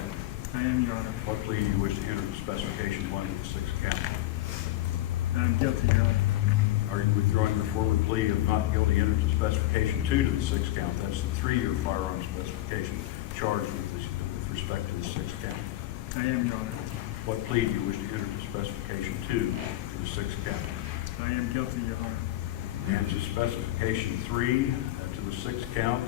I am, Your Honor. What plea do you wish to enter to specification 1 to the sixth count? I am guilty, Your Honor. Are you withdrawing your former plea of not guilty entered to specification 2 to the sixth count? That's the 3-year firearm specification charged with respect to the sixth count. I am, Your Honor. What plea do you wish to enter to specification 2 to the sixth count? I am guilty, Your Honor. And to specification 3 to the sixth count,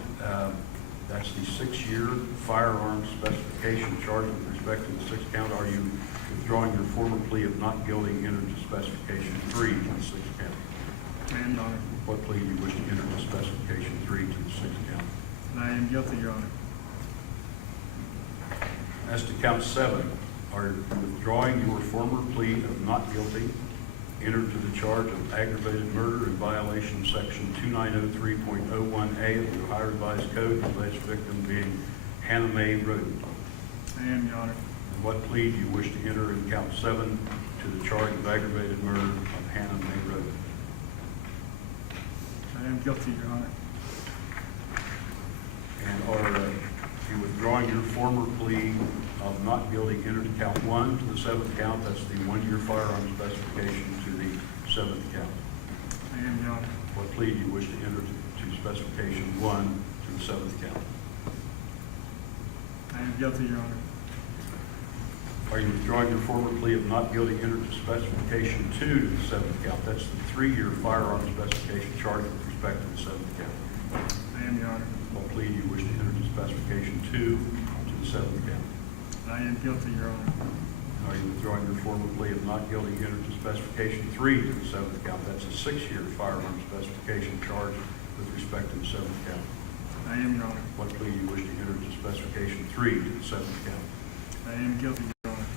that's the 6-year firearm specification charged with respect to the sixth count. Are you withdrawing your former plea of not guilty entered to specification 3 to the sixth count? I am, Your Honor. What plea do you wish to enter to specification 3 to the sixth count? I am guilty, Your Honor. As to count 7, are you withdrawing your former plea of not guilty entered to the charge of aggravated murder in violation of section 2903.01A of the Ohio Revised Code, the alleged victim being Hannah Mae Rhoden? I am, Your Honor. And what plea do you wish to enter in count 7 to the charge of aggravated murder of Hannah Mae Rhoden? I am guilty, Your Honor. And are you withdrawing your former plea of not guilty entered to count 1 to the seventh count? That's the 1-year firearm specification to the seventh count. I am, Your Honor. What plea do you wish to enter to specification 1 to the seventh count? I am guilty, Your Honor. Are you withdrawing your former plea of not guilty entered to specification 2 to the seventh count? That's the 3-year firearm specification charged with respect to the seventh count. I am, Your Honor. What plea do you wish to enter to specification 2 to the seventh count? I am guilty, Your Honor. Are you withdrawing your former plea of not guilty entered to specification 3 to the seventh count? That's a 6-year firearm specification charged with respect to the seventh count. I am, Your Honor. What plea do you wish to enter to specification 3 to the seventh count? I am guilty, Your Honor.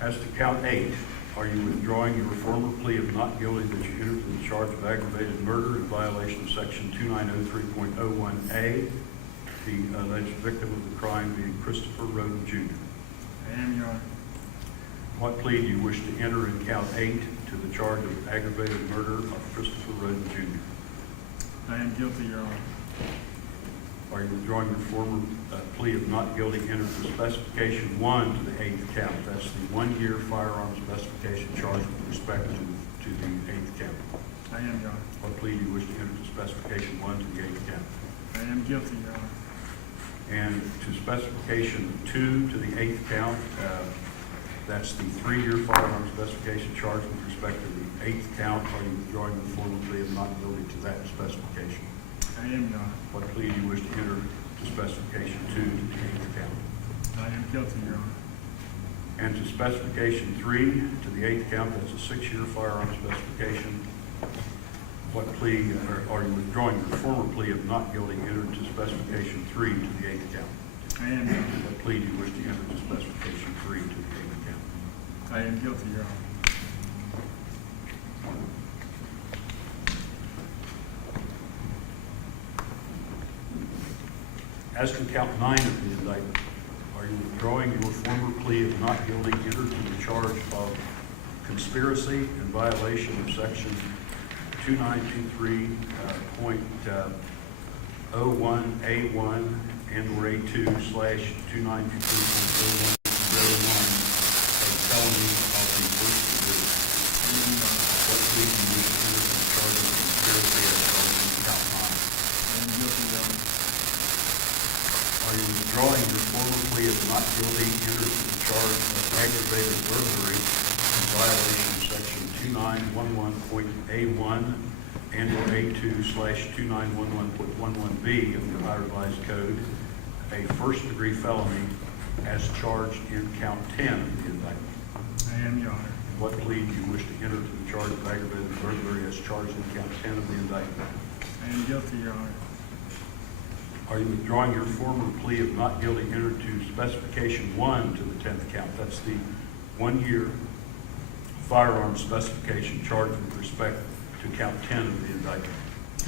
As to count 8, are you withdrawing your former plea of not guilty that you entered to the charge of aggravated murder in violation of section 2903.01A, the alleged victim of the crime being Christopher Rhoden Jr.? I am, Your Honor. What plea do you wish to enter in count 8 to the charge of aggravated murder of Christopher Rhoden Jr.? I am guilty, Your Honor. Are you withdrawing your former plea of not guilty entered to specification 1 to the 8th count? That's the 1-year firearm specification charged with respect to the 8th count. I I am, Your Honor. What plea do you wish to enter to specification 1 to the 8th count? I am guilty, Your Honor. And to specification 2 to the 8th count, that's the 3-year firearm specification charge with respect to the 8th count. Are you withdrawing the formal plea of not guilty to that specification? I am, Your Honor. What plea do you wish to enter to specification 2 to the 8th count? I am guilty, Your Honor. And to specification 3 to the 8th count, that's a 6-year firearm specification. What plea, or are you withdrawing your former plea of not guilty entered to specification 3 to the 8th count? I am, Your Honor. What plea do you wish to enter to specification 3 to the 8th count? I am guilty, Your Honor. As to count 9 of the indictment, are you withdrawing your former plea of not guilty entered to the charge of conspiracy in violation of section 2923.01A1 and/or A2/2923.0101, a felony of the first degree? What plea do you wish to enter to the charge of conspiracy as charged in count 9? I am guilty, Your Honor. Are you withdrawing your former plea of not guilty entered to the charge of aggravated burglary in violation of section 2911.A1 and/or A2/2911.11B of the Ohio Revised Code, a first-degree felony as charged in count 10 of the indictment? I am, Your Honor. What plea do you wish to enter to the charge of aggravated burglary as charged in count 10 of the indictment? I am guilty, Your Honor. Are you withdrawing your former plea of not guilty entered to specification 1 to the 10th count? That's the 1-year firearm specification charged with respect to count 10 of the indictment.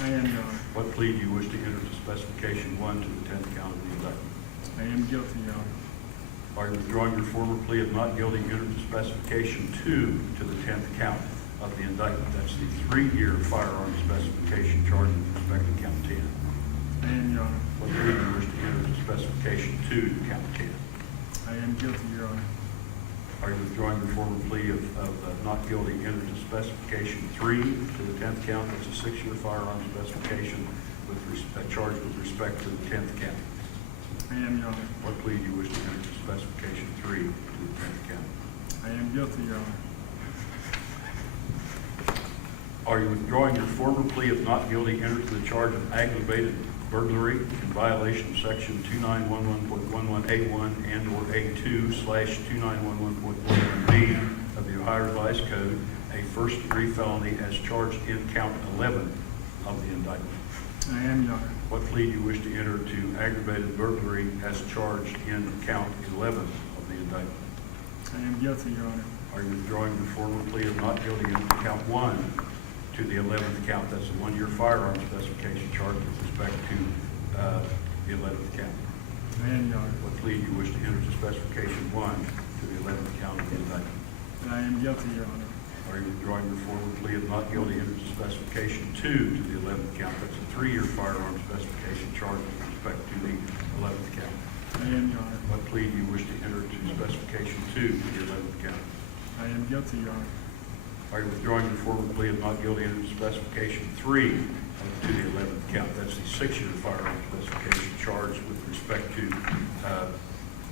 I am, Your Honor. What plea do you wish to enter to specification 1 to the 10th count of the indictment? I am guilty, Your Honor. Are you withdrawing your former plea of not guilty entered to specification 2 to the 10th count of the indictment? That's the 3-year firearm specification charged with respect to count 10. I am, Your Honor. What plea do you wish to enter to specification 2 to count 10? I am guilty, Your Honor. Are you withdrawing your former plea of not guilty entered to specification 3 to the 10th count? That's a 6-year firearm specification with charged with respect to the 10th count. I am, Your Honor. What plea do you wish to enter to specification 3 to the 10th count? I am guilty, Your Honor. Are you withdrawing your former plea of not guilty entered to the charge of aggravated burglary in violation of section 2911.11A1 and/or A2/2911.11B of the Ohio Revised Code, a first-degree felony as charged in count 11 of the indictment? I am, Your Honor. What plea do you wish to enter to aggravated burglary as charged in count 11 of the indictment? I am guilty, Your Honor. Are you withdrawing your former plea of not guilty entered to count 1 to the 11th count? That's a 1-year firearm specification charged with respect to the 11th count. I am, Your Honor. What plea do you wish to enter to specification 1 to the 11th count of the indictment? I am guilty, Your Honor. Are you withdrawing your former plea of not guilty entered to specification 2 to the 11th count? That's a 3-year firearm specification charged with respect to the 11th count. I am, Your Honor. What plea do you wish to enter to specification 2 to the 11th count? I am guilty, Your Honor. Are you withdrawing your former plea of not guilty entered to specification 3 to the 11th count? That's the 6-year firearm specification charged with respect to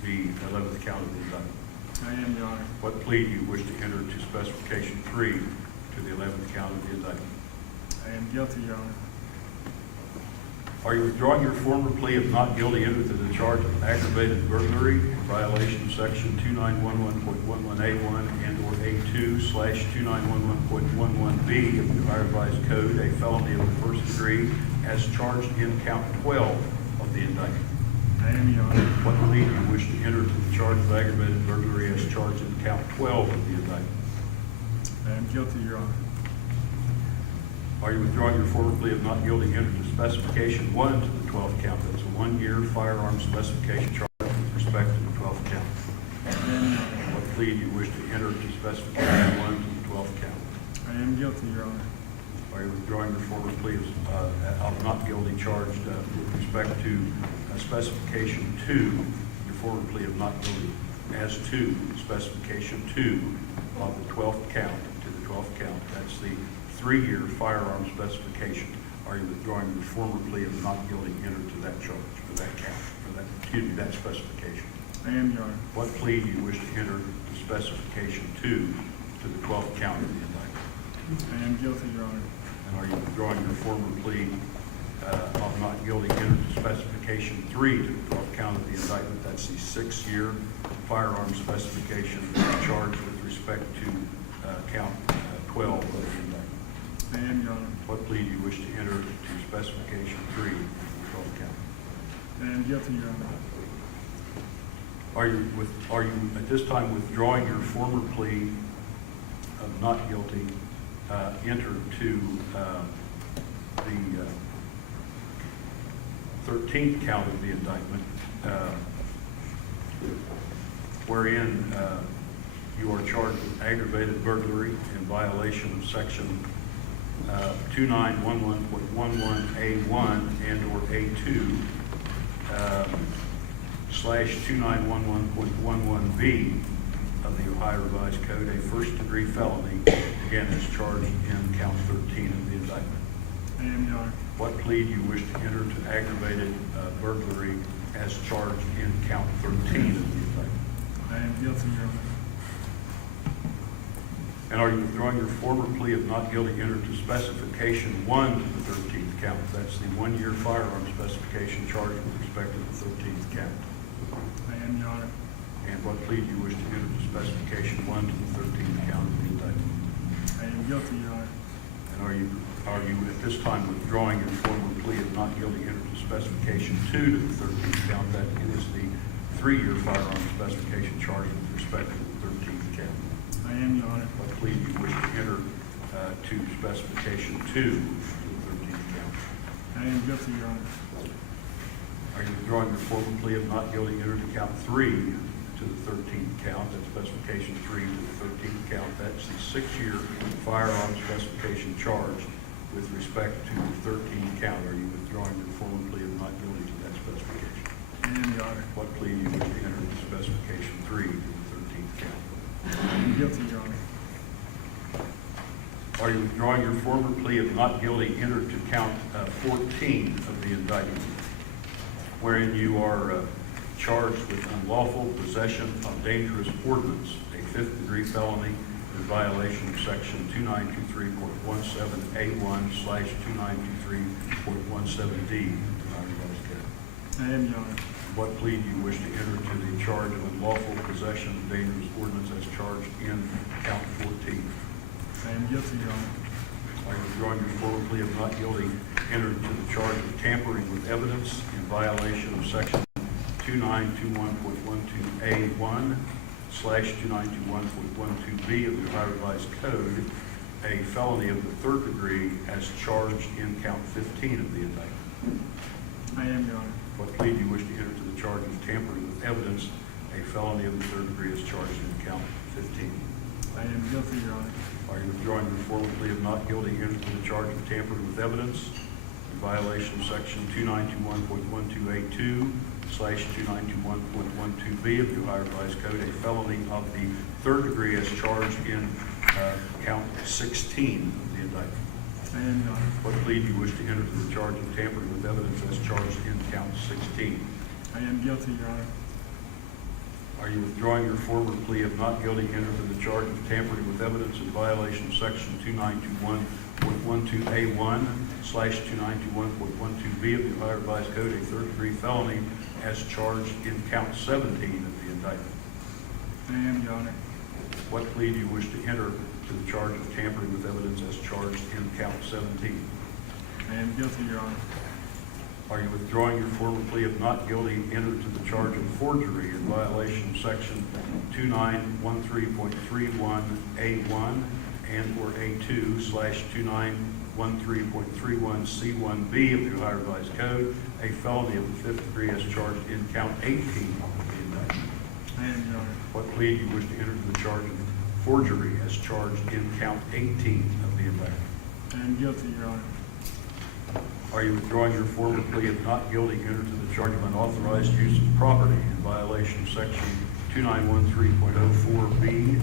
the 11th count of the indictment. I am, Your Honor. What plea do you wish to enter to specification 3 to the 11th count of the indictment? I am guilty, Your Honor. Are you withdrawing your former plea of not guilty entered to the charge of aggravated burglary in violation of section 2911.11A1 and/or A2/2911.11B of the Ohio Revised Code, a felony of the first degree, as charged in count 12 of the indictment? I am, Your Honor. What plea do you wish to enter to the charge of aggravated burglary as charged in count 12 of the indictment? I am guilty, Your Honor. Are you withdrawing your former plea of not guilty entered to specification 1 to the 12th count? That's a 1-year firearm specification charge with respect to the 12th count. I am, Your Honor. What plea do you wish to enter to specification 1 to the 12th count? I am guilty, Your Honor. Are you withdrawing your former plea of not guilty charged with respect to specification 2, your former plea of not guilty as to specification 2 of the 12th count, to the 12th count? That's the 3-year firearm specification. Are you withdrawing your former plea of not guilty entered to that charge, for that count, that specification? I am, Your Honor. What plea do you wish to enter to specification 2 to the 12th count of the indictment? I am guilty, Your Honor. And are you withdrawing your former plea of not guilty entered to specification 3 to the 12th count of the indictment? That's the 6-year firearm specification charge with respect to count 12 of the indictment. I am, Your Honor. What plea do you wish to enter to specification 3 to the 12th count? I am guilty, Your Honor. Are you at this time withdrawing your former plea of not guilty entered to the 13th count of the indictment, wherein you are charged with aggravated burglary in violation of section 2911.11A1 and/or A2 /2911.11B of the Ohio Revised Code, a first-degree felony, again, is charged in count 13 of the indictment. I am, Your Honor. What plea do you wish to enter to aggravated burglary as charged in count 13 of the indictment? I am guilty, Your Honor. And are you withdrawing your former plea of not guilty entered to specification 1 to the 13th count? That's the 1-year firearm specification charged with respect to the 13th count. I am, Your Honor. And what plea do you wish to enter to specification 1 to the 13th count of the indictment? I am guilty, Your Honor. And are you at this time withdrawing your former plea of not guilty entered to specification 2 to the 13th count? That is the 3-year firearm specification charged with respect to the 13th count. I am, Your Honor. What plea do you wish to enter to specification 2 to the 13th count? I am guilty, Your Honor. Are you withdrawing your former plea of not guilty entered to count 3 to the 13th count? That's specification 3 to the 13th count. That's the 6-year firearm specification charge with respect to the 13th count. Are you withdrawing your former plea of not guilty to that specification? I am, Your Honor. What plea do you wish to enter to specification 3 to the 13th count? I am guilty, Your Honor. Are you withdrawing your former plea of not guilty entered to count 14 of the indictment, wherein you are charged with unlawful possession of dangerous ordnance, a 5th-degree felony in violation of section 2923.17A1 /2923.17D of the Ohio Revised Code? I am, Your Honor. What plea do you wish to enter to the charge of unlawful possession of dangerous ordnance as charged in count 14? I am guilty, Your Honor. Are you withdrawing your former plea of not guilty entered to the charge of tampering with evidence in violation of section 2921.12A1 /2921.12B of the Ohio Revised Code, a felony of the 3rd degree as charged in count 15 of the indictment? I am, Your Honor. What plea do you wish to enter to the charge of tampering with evidence, a felony of the 3rd degree as charged in count 15? I am guilty, Your Honor. Are you withdrawing your former plea of not guilty entered to the charge of tampering with evidence in violation of section 2921.12A2 /2921.12B of the Ohio Revised Code, a felony of the 3rd degree as charged in count 16 of the indictment? I am, Your Honor. What plea do you wish to enter to the charge of tampering with evidence as charged in count 16? I am guilty, Your Honor. Are you withdrawing your former plea of not guilty entered to the charge of tampering with evidence in violation of section 2921.12A1 /2921.12B of the Ohio Revised Code, a 3rd degree felony as charged in count 17 of the indictment? I am, Your Honor. What plea do you wish to enter to the charge of tampering with evidence as charged in count 17? I am guilty, Your Honor. Are you withdrawing your former plea of not guilty entered to the charge of forgery in violation of section 2913.31A1 and/or A2 /2913.31C1B of the Ohio Revised Code, a felony of the 5th degree as charged in count 18 of the indictment? I am, Your Honor. What plea do you wish to enter to the charge of forgery as charged in count 18 of the indictment? I am guilty, Your Honor. Are you withdrawing your former plea of not guilty entered to the charge of unauthorized use of property in violation of section 2913.04B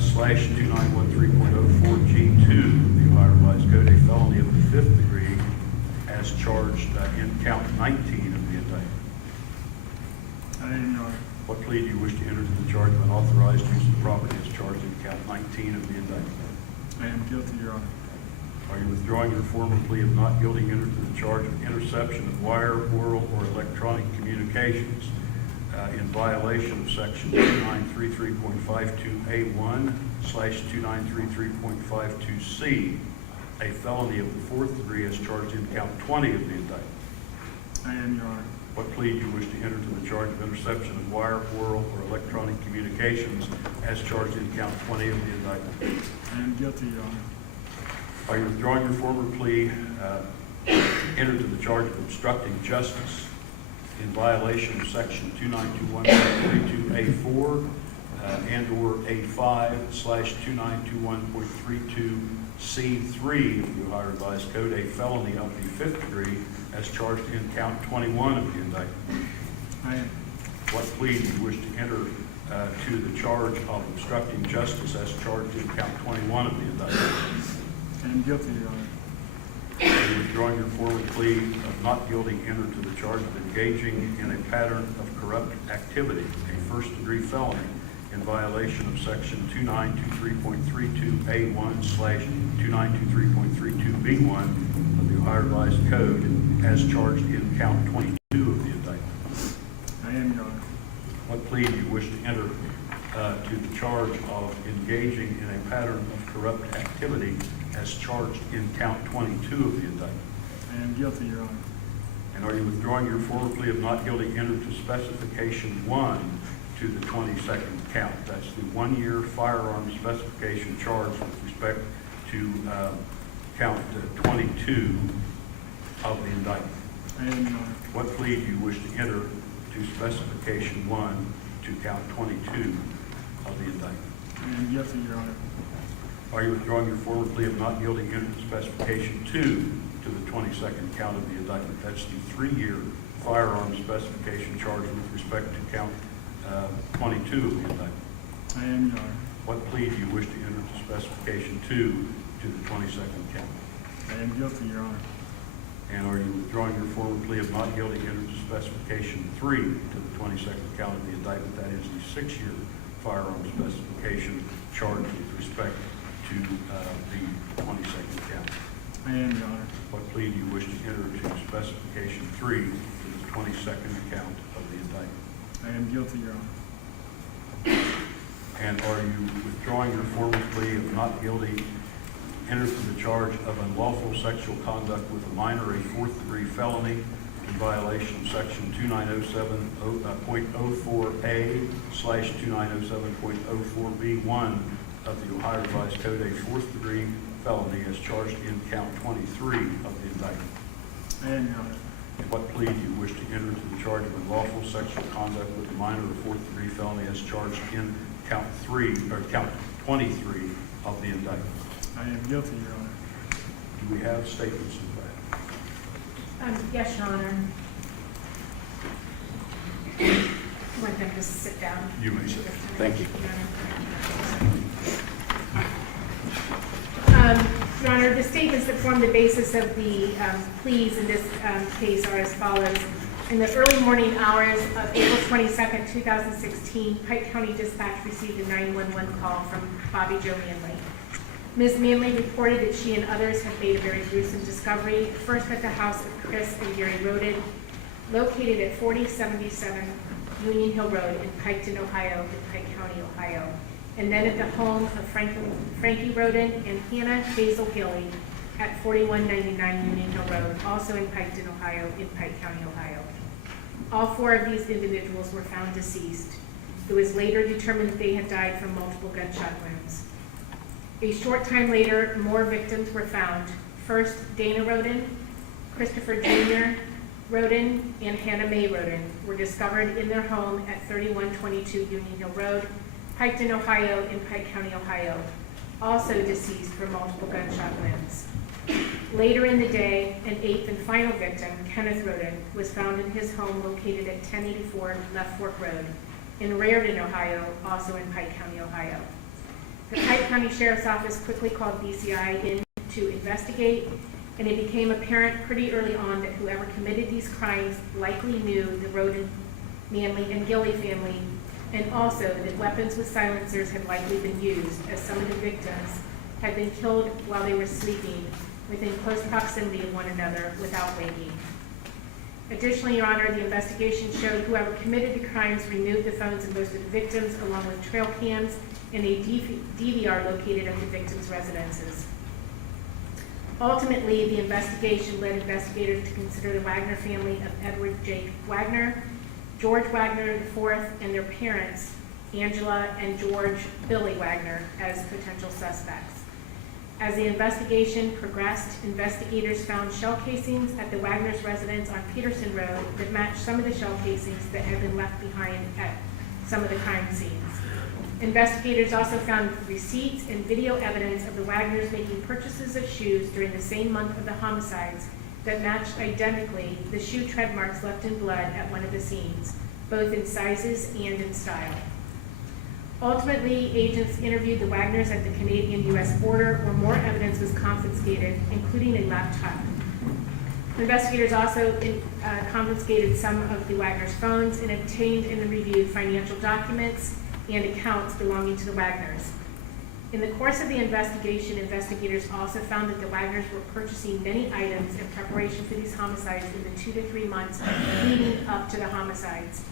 slash 2913.04G2 of the Ohio Revised Code, a felony of the 5th degree as charged in count 19 of the indictment. I am, Your Honor. What plea do you wish to enter to the charge of unauthorized use of property as charged in count 19 of the indictment? I am guilty, Your Honor. Are you withdrawing your former plea of not guilty entered to the charge of interception of wire, oral, or electronic communications in violation of section 2933.52A1 slash 2933.52C, a felony of the 4th degree as charged in count 20 of the indictment? I am, Your Honor. What plea do you wish to enter to the charge of interception of wire, oral, or electronic communications as charged in count 20 of the indictment? I am guilty, Your Honor. Are you withdrawing your former plea entered to the charge of obstructing justice in violation of section 2921.32A4 and/or A5 slash 2921.32C3 of the Ohio Revised Code, a felony of the 5th degree as charged in count 21 of the indictment? I am. What plea do you wish to enter to the charge of obstructing justice as charged in count 21 of the indictment? I am guilty, Your Honor. Are you withdrawing your former plea of not guilty entered to the charge of engaging in a pattern of corrupt activity, a 1st-degree felony, in violation of section 2923.32A1 slash 2923.32B1 of the Ohio Revised Code as charged in count 22 of the indictment? I am, Your Honor. What plea do you wish to enter to the charge of engaging in a pattern of corrupt activity as charged in count 22 of the indictment? I am guilty, Your Honor. And are you withdrawing your former plea of not guilty entered to specification 1 to the 22nd count? That's the 1-year firearm specification charge with respect to count 22 of the indictment. I am, Your Honor. What plea do you wish to enter to specification 1 to count 22 of the indictment? I am guilty, Your Honor. Are you withdrawing your former plea of not guilty entered to specification 2 to the 22nd count of the indictment? That's the 3-year firearm specification charge with respect to count 22 of the indictment. I am, Your Honor. What plea do you wish to enter to specification 2 to the 22nd count? I am guilty, Your Honor. And are you withdrawing your former plea of not guilty entered to specification 3 to the 22nd count of the indictment? That is the 6-year firearm specification charge with respect to the 22nd count. I am, Your Honor. What plea do you wish to enter to specification 3 to the 22nd count of the indictment? I am guilty, Your Honor. And are you withdrawing your former plea of not guilty entered to the charge of unlawful sexual conduct with a minor, a 4th-degree felony in violation of section 2907.04A slash 2907.04B1 of the Ohio Revised Code, a 4th-degree felony as charged in count 23 of the indictment? I am, Your Honor. And what plea do you wish to enter to the charge of unlawful sexual conduct with a minor, a 4th-degree felony as charged in count 23 of the indictment? I am guilty, Your Honor. Do we have statements of that? Yes, Your Honor. Want them to sit down? You may sit. Thank you. Your Honor, the statements that form the basis of the pleas in this case are as follows. In the early morning hours of April 22nd, 2016, Pike County Dispatch received a 911 call from Bobby Jo Manley. Ms. Manley reported that she and others had made a very gruesome discovery, first at the house of Chris and Gary Rhoden, located at 4077 Union Hill Road in Piketon, Ohio, in Pike County, Ohio, and then at the home of Frankie Rhoden and Hannah Hazel Gilly at 4199 Union Hill Road, also in Piketon, Ohio, in Pike County, Ohio. All 4 of these individuals were found deceased. It was later determined that they had died from multiple gunshot wounds. A short time later, more victims were found. First, Dana Rhoden, Christopher Jr. Rhoden, and Hannah Mae Rhoden were discovered in their home at 3122 Union Hill Road, Piketon, Ohio, in Pike County, Ohio, also deceased from multiple gunshot wounds. Later in the day, an 8th and final victim, Kenneth Rhoden, was found in his home located at 1084 Left Fork Road, in Rhoden, Ohio, also in Pike County, Ohio. The Pike County Sheriff's Office quickly called BCI in to investigate, and it became apparent pretty early on that whoever committed these crimes likely knew the Rhoden, Manley, and Gilley family, and also that weapons with silencers had likely been used, as some of the victims had been killed while they were sleeping within close proximity of one another without waking. Additionally, Your Honor, the investigation showed whoever committed the crimes removed the phones of most of the victims, along with trail cams and a DVR located at the victims' residences. Ultimately, the investigation led investigators to consider the Wagner family of Edward Jake Wagner, George Wagner IV, and their parents, Angela and George Billy Wagner, as potential suspects. As the investigation progressed, investigators found shell casings at the Wagner's residence on Peterson Road that matched some of the shell casings that had been left behind at some of the crime scenes. Investigators also found receipts and video evidence of the Wagners making purchases of shoes during the same month of the homicides that matched identically the shoe tread marks left in blood at one of the scenes, both in sizes and in style. Ultimately, agents interviewed the Wagners at the Canadian-U.S. border, where more evidence was confiscated, including a laptop. Investigators also confiscated some of the Wagners' phones and obtained and reviewed financial documents and accounts belonging to the Wagners. In the course of the investigation, investigators also found that the Wagners were purchasing many items in preparation for these homicides in the 2 to 3 months leading up to the homicides.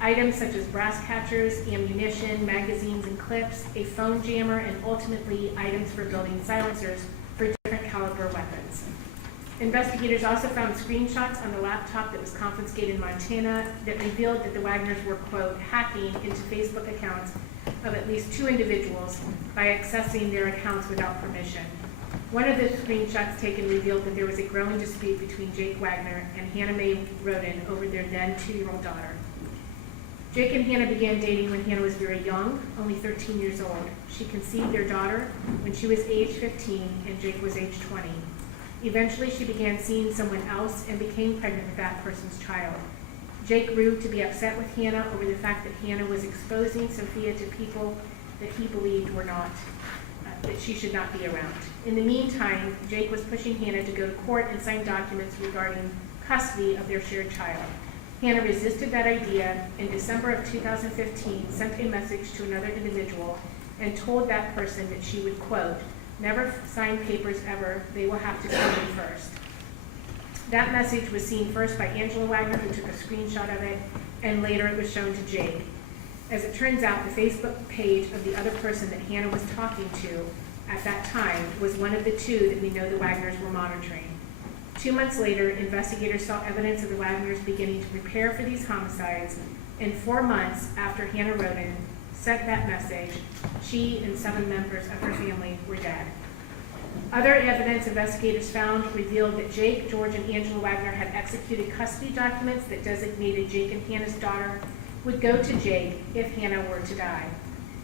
Items such as brass catchers, ammunition, magazines and clips, a phone jammer, and ultimately items for building silencers for different caliber weapons. Investigators also found screenshots on the laptop that was confiscated in Montana that revealed that the Wagners were, quote, hacking into Facebook accounts of at least 2 individuals by accessing their accounts without permission. One of the screenshots taken revealed that there was a growing dispute between Jake Wagner and Hannah Mae Rhoden over their then 2-year-old daughter. Jake and Hannah began dating when Hannah was very young, only 13 years old. She conceived their daughter when she was age 15 and Jake was age 20. Eventually, she began seeing someone else and became pregnant with that person's child. Jake grew to be upset with Hannah over the fact that Hannah was exposing Sophia to people that he believed were not, that she should not be around. In the meantime, Jake was pushing Hannah to go to court and sign documents regarding custody of their shared child. Hannah resisted that idea. In December of 2015, sent a message to another individual and told that person that she would, quote, never sign papers ever, they will have to kill me first. That message was seen first by Angela Wagner, who took a screenshot of it, and later it was shown to Jake. As it turns out, the Facebook page of the other person that Hannah was talking to at that time was one of the 2 that we know the Wagners were monitoring. 2 months later, investigators saw evidence of the Wagners beginning to prepare for these homicides, and 4 months after Hannah Rhoden sent that message, she and 7 members of her family were dead. Other evidence investigators found revealed that Jake, George, and Angela Wagner had executed custody documents that designated Jake and Hannah's daughter would go to Jake if Hannah were to die.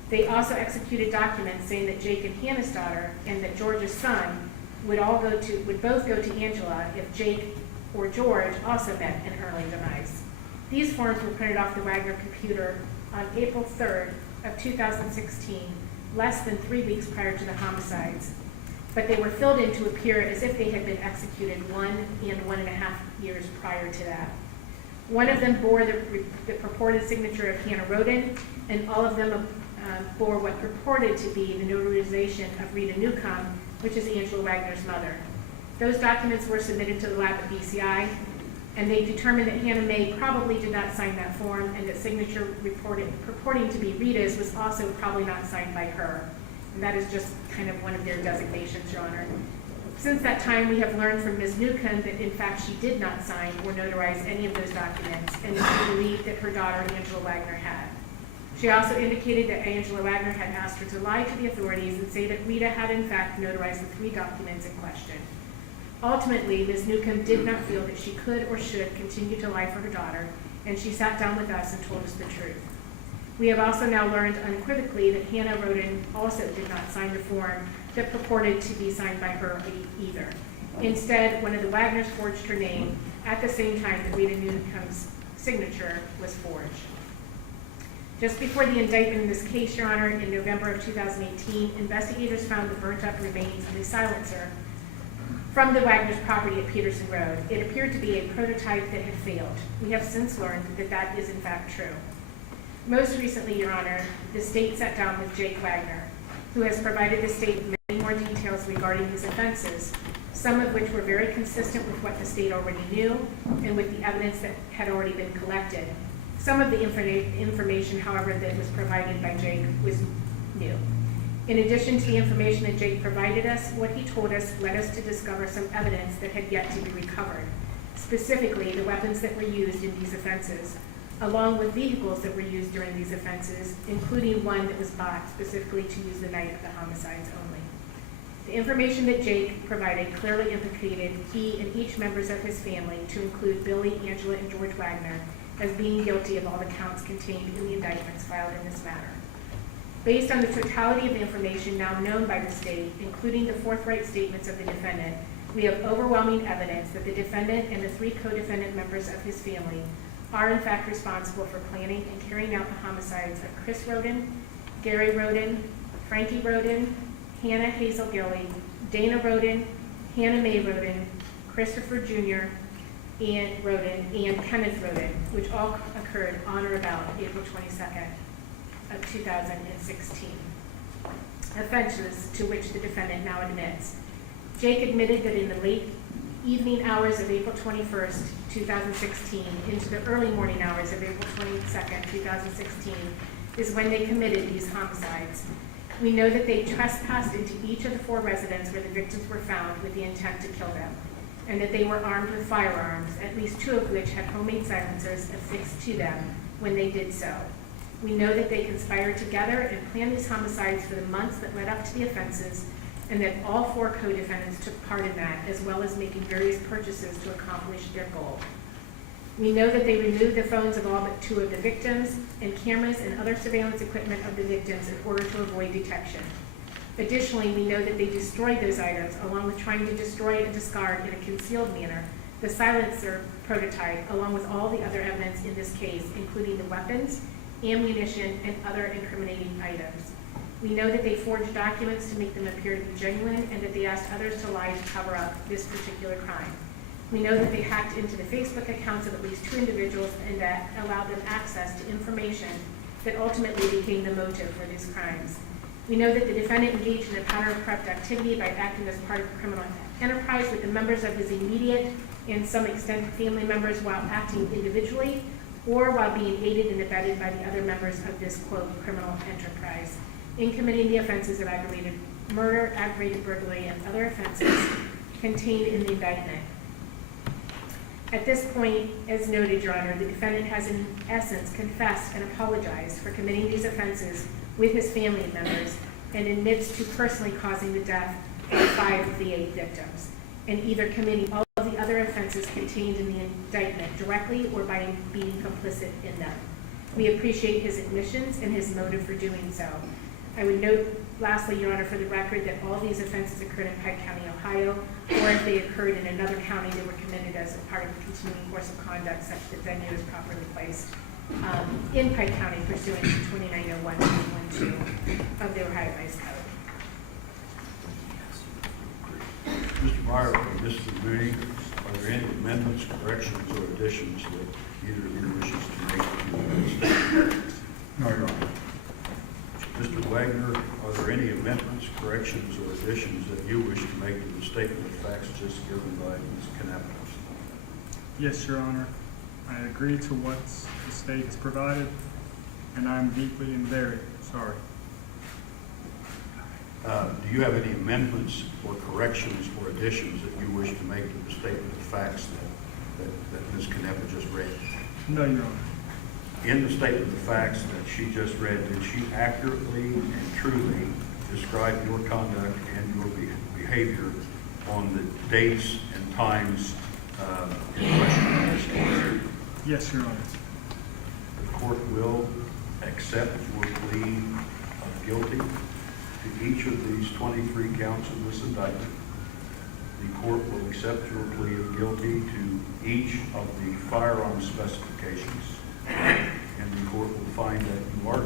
They also executed documents saying that Jake and Hannah's daughter and that George's son would both go to Angela if Jake or George also met an early demise. These forms were printed off the Wagner computer on April 3rd of 2016, less than 3 weeks prior to the homicides, but they were filled in to appear as if they had been executed 1 and 1.5 years prior to that. One of them bore the purported signature of Hannah Rhoden, and all of them bore what purported to be the notarization of Rita Newcomb, which is Angela Wagner's mother. Those documents were submitted to the lab at BCI, and they determined that Hannah Mae probably did not sign that form, and that signature purporting to be Rita's was also probably not signed by her. And that is just kind of one of their designations, Your Honor. Since that time, we have learned from Ms. Newcomb that in fact she did not sign or notarize any of those documents, and that she believed that her daughter, Angela Wagner, had. She also indicated that Angela Wagner had asked her to lie to the authorities and say that Rita had in fact notarized the 3 documents in question. Ultimately, Ms. Newcomb did not feel that she could or should continue to lie for her daughter, and she sat down with us and told us the truth. We have also now learned unequivocally that Hannah Rhoden also did not sign the form that purported to be signed by her either. Instead, one of the Wagners forged her name at the same time that Rita Newcomb's signature was forged. Just before the indictment in this case, Your Honor, in November of 2018, investigators found the burnt-up remains of a silencer from the Wagner's property at Peterson Road. It appeared to be a prototype that had failed. We have since learned that that is in fact true. Most recently, Your Honor, the state sat down with Jake Wagner, who has provided the state many more details regarding these offenses, some of which were very consistent with what the state already knew and with the evidence that had already been collected. Some of the information, however, that was provided by Jake was new. In addition to the information that Jake provided us, what he told us led us to discover some evidence that had yet to be recovered, specifically the weapons that were used in these offenses, along with vehicles that were used during these offenses, including one that was bought specifically to use the night of the homicides only. The information that Jake provided clearly implicated he and each members of his family, to include Billy, Angela, and George Wagner, as being guilty of all the counts contained in the indictments filed in this matter. Based on the totality of the information now known by the state, including the forthright statements of the defendant, we have overwhelming evidence that the defendant and the 3 co-defendant members of his family are in fact responsible for planning and carrying out the homicides of Chris Rhoden, Gary Rhoden, Frankie Rhoden, Hannah Hazel Gilly, Dana Rhoden, Hannah Mae Rhoden, Christopher Jr., and Rhoden, and Kenneth Rhoden, which all occurred on or about April 22nd of 2016. Offenses to which the defendant now admits. Jake admitted that in the late evening hours of April 21st, 2016, into the early morning hours of April 22nd, 2016, is when they committed these homicides. We know that they trespassed into each of the 4 residences where the victims were found with the intent to kill them, and that they were armed with firearms, at least 2 of which had homemade silencers affixed to them when they did so. We know that they conspired together and planned these homicides for the months that led up to the offenses, and that all 4 co-defendants took part in that, as well as making various purchases to accomplish their goal. We know that they removed the phones of all but 2 of the victims, and cameras and other surveillance equipment of the victims in order to avoid detection. Additionally, we know that they destroyed those items, along with trying to destroy and discard in a concealed manner the silencer prototype, along with all the other evidence in this case, including the weapons, ammunition, and other incriminating items. We know that they forged documents to make them appear to be genuine, and that they asked others to lie to cover up this particular crime. We know that they hacked into the Facebook accounts of at least 2 individuals, and that allowed them access to information that ultimately became the motive for these crimes. We know that the defendant engaged in a pattern of corrupt activity by acting as part of a criminal enterprise with the members of his immediate and some extended family members while acting individually, or while being aided and abetted by the other members of this, quote, criminal enterprise, in committing the offenses of aggravated murder, aggravated burglary, and other offenses contained in the indictment. At this point, as noted, Your Honor, the defendant has in essence confessed and apologized for committing these offenses with his family members, and admits to personally causing the death of 5 of the 8 victims, and either committing all of the other offenses contained in the indictment directly or by being complicit in them. We appreciate his admissions and his motive for doing so. I would note, lastly, Your Honor, for the record, that all these offenses occurred in Pike County, Ohio, or if they occurred in another county, they were committed as a part of the continuing course of conduct such that venue is properly placed in Pike County pursuant to 2901.12 of the Ohio Vice Code. Mr. Meyer and Mr. Mooney, are there any amendments, corrections, or additions that either of you wishes to make to the statement? No, Your Honor. Mr. Wagner, are there any amendments, corrections, or additions that you wish to make to the statement of facts just given by Ms. Kanapos? Yes, Your Honor. I agree to what the state has provided, and I'm deeply and very sorry. Do you have any amendments or corrections or additions that you wish to make to the statement of facts that Ms. Canepa just read? No, Your Honor. In the statement of facts that she just read, did she accurately and truly describe your conduct and your behavior on the dates and times in question? Yes, Your Honor. The court will accept your plea of guilty to each of these 23 counts of this indictment. The court will accept your plea of guilty to each of the firearm specifications, and the court will find that you are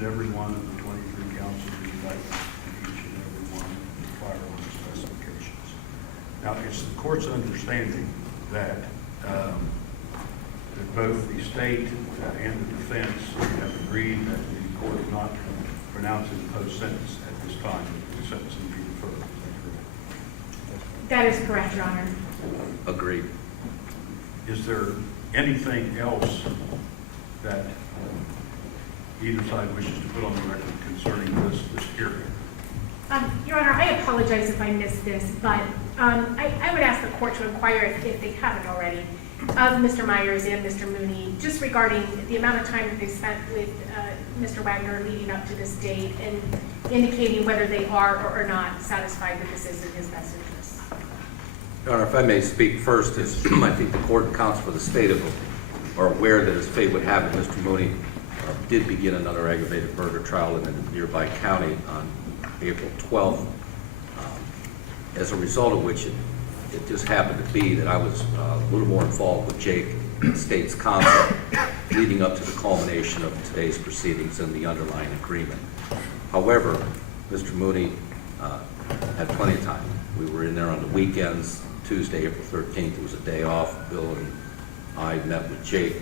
and every one of the 23 counts of the indictment and each and every one of the firearm specifications. Now, it's the court's understanding that that both the state and the defense have agreed that the court is not pronouncing post-sentence at this time, the sentencing be deferred. Is That is correct, Your Honor. Agreed. that correct? Is there anything else that either side wishes to put on the record concerning this hearing? Your Honor, I apologize if I missed this, but I would ask the court to inquire, if they haven't already, of Mr. Myers and Mr. Mooney, just regarding the amount of time that they spent with Mr. Wagner leading up to this date and indicating whether they are or are not satisfied that this is in his best interest. Your Honor, if I may speak first, is I think the court and counsel for the state are aware that as fate would have it, Mr. Mooney did begin another aggravated murder trial in a nearby county on April 12th, as a result of which it just happened to be that I was a little more involved with Jake, the state's counsel, leading up to the culmination of today's proceedings and the underlying agreement. However, Mr. Mooney had plenty of time. We were in there on the weekends. Tuesday, April 13th, it was a day off. Bill and I met with Jake.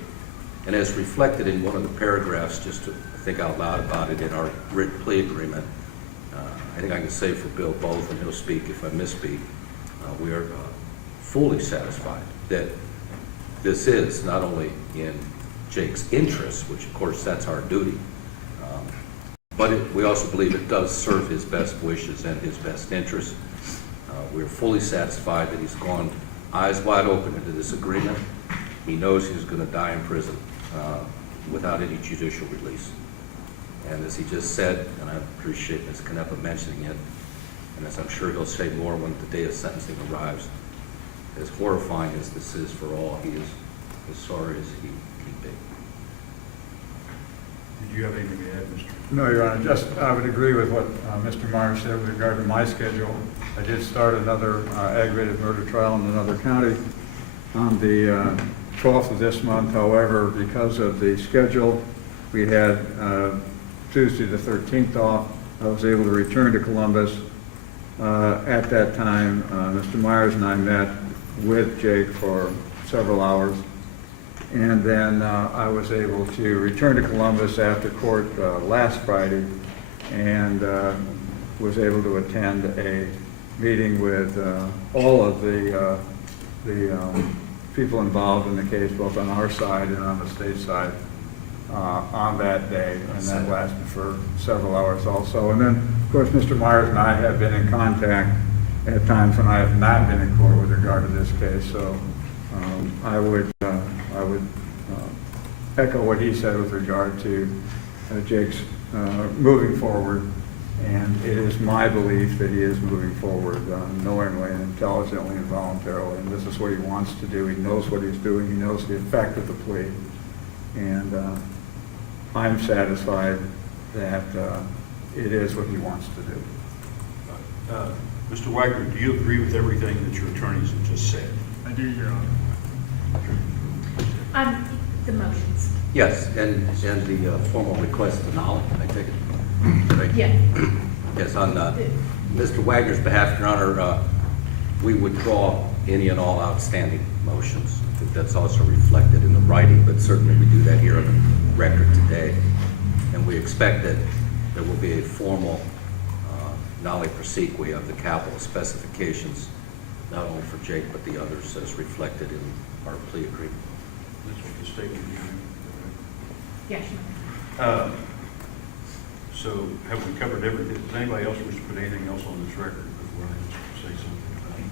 And as reflected in one of the paragraphs, just to think out loud about it in our written plea agreement, I think I can say for Bill both, and he'll speak if I misspeak, we are fully satisfied that this is not only in Jake's interest, which of course that's our duty, but we also believe it does serve his best wishes and his best interest. We're fully satisfied that he's gone eyes wide open into this agreement. He knows he's going to die in prison without any judicial release. And as he just said, and I appreciate Ms. Canepa mentioning it, and as I'm sure he'll say more when the day of sentencing arrives, as horrifying as this is for all, he is as sorry as he can be. Did you have anything to add, Mr.? No, Your Honor, just I would agree with what Mr. Myers said with regard to my schedule. I did start another aggravated murder trial in another county on the 12th of this month. However, because of the schedule, we had Tuesday the 13th off. I was able to return to Columbus. At that time, Mr. Myers and I met with Jake for several hours. And then I was able to return to Columbus after court last Friday and was able to attend a meeting with all of the people involved in the case, both on our side and on the state side, on that day. And that lasted for several hours also. And then, of course, Mr. Myers and I have been in contact at times when I have not been in court with regard to this case. So I would echo what he said with regard to Jake's moving forward, and it is my belief that he is moving forward knowingly and intelligently and voluntarily, and this is what he wants to do. He knows what he's doing. He knows the effect of the plea, and I'm satisfied that it is what he wants to do. Mr. Wagner, do you agree with everything that your attorneys have just said? I do, Your Honor. The motions. Yes, and the formal request to null, I take it? Right? Yeah. Yes, on Mr. Wagner's behalf, Your Honor, we withdraw any and all outstanding motions. I think that's also reflected in the writing, but certainly we do that here on the record today. And we expect that there will be a formal nolle prosequi of the capital specifications, not only for Jake, but the others as reflected in our plea agreement. That's what the statement is. Yes. So have we covered everything? Does anybody else wish to put anything else on this record before I say something about it?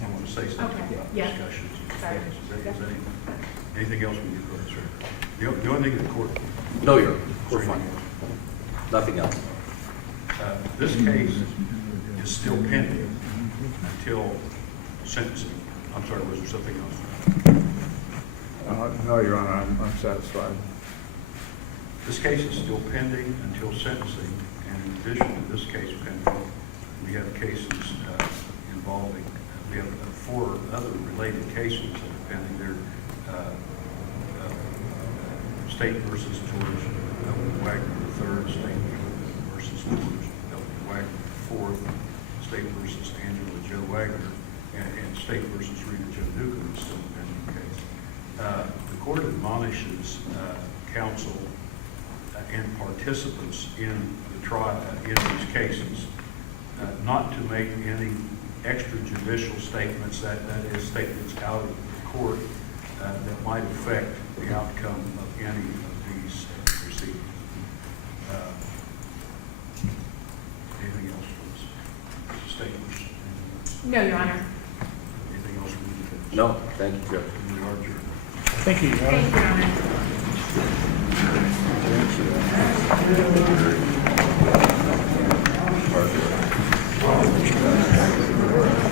I want to say something Okay. about Yeah. discussions. Sorry. Anything else we need to put on this record? The only thing the court. No, Your Honor, we're fine. Nothing else. This case is still pending until sentencing. I'm sorry, was there something else? No, Your Honor, I'm satisfied. This case is still pending until sentencing, and in addition to this case pending, we have cases involving, we have 4 other related cases that are pending. They're State versus George W. Wagner III, State versus George W. Wagner IV, State versus Angela Joe Wagner, and State versus Rita Joe Newcomb is still a pending case. The court admonishes counsel and participants in the trial, in these cases, not to make any extrajudicial statements, that is, statements out of court that might affect the outcome of any of these proceedings. Anything else from the statements? No, Your Honor. Anything else from the defense? No, thank you, Judge. We are adjourned. Thank you, Your Honor. Thank you, Your Honor. Thank you.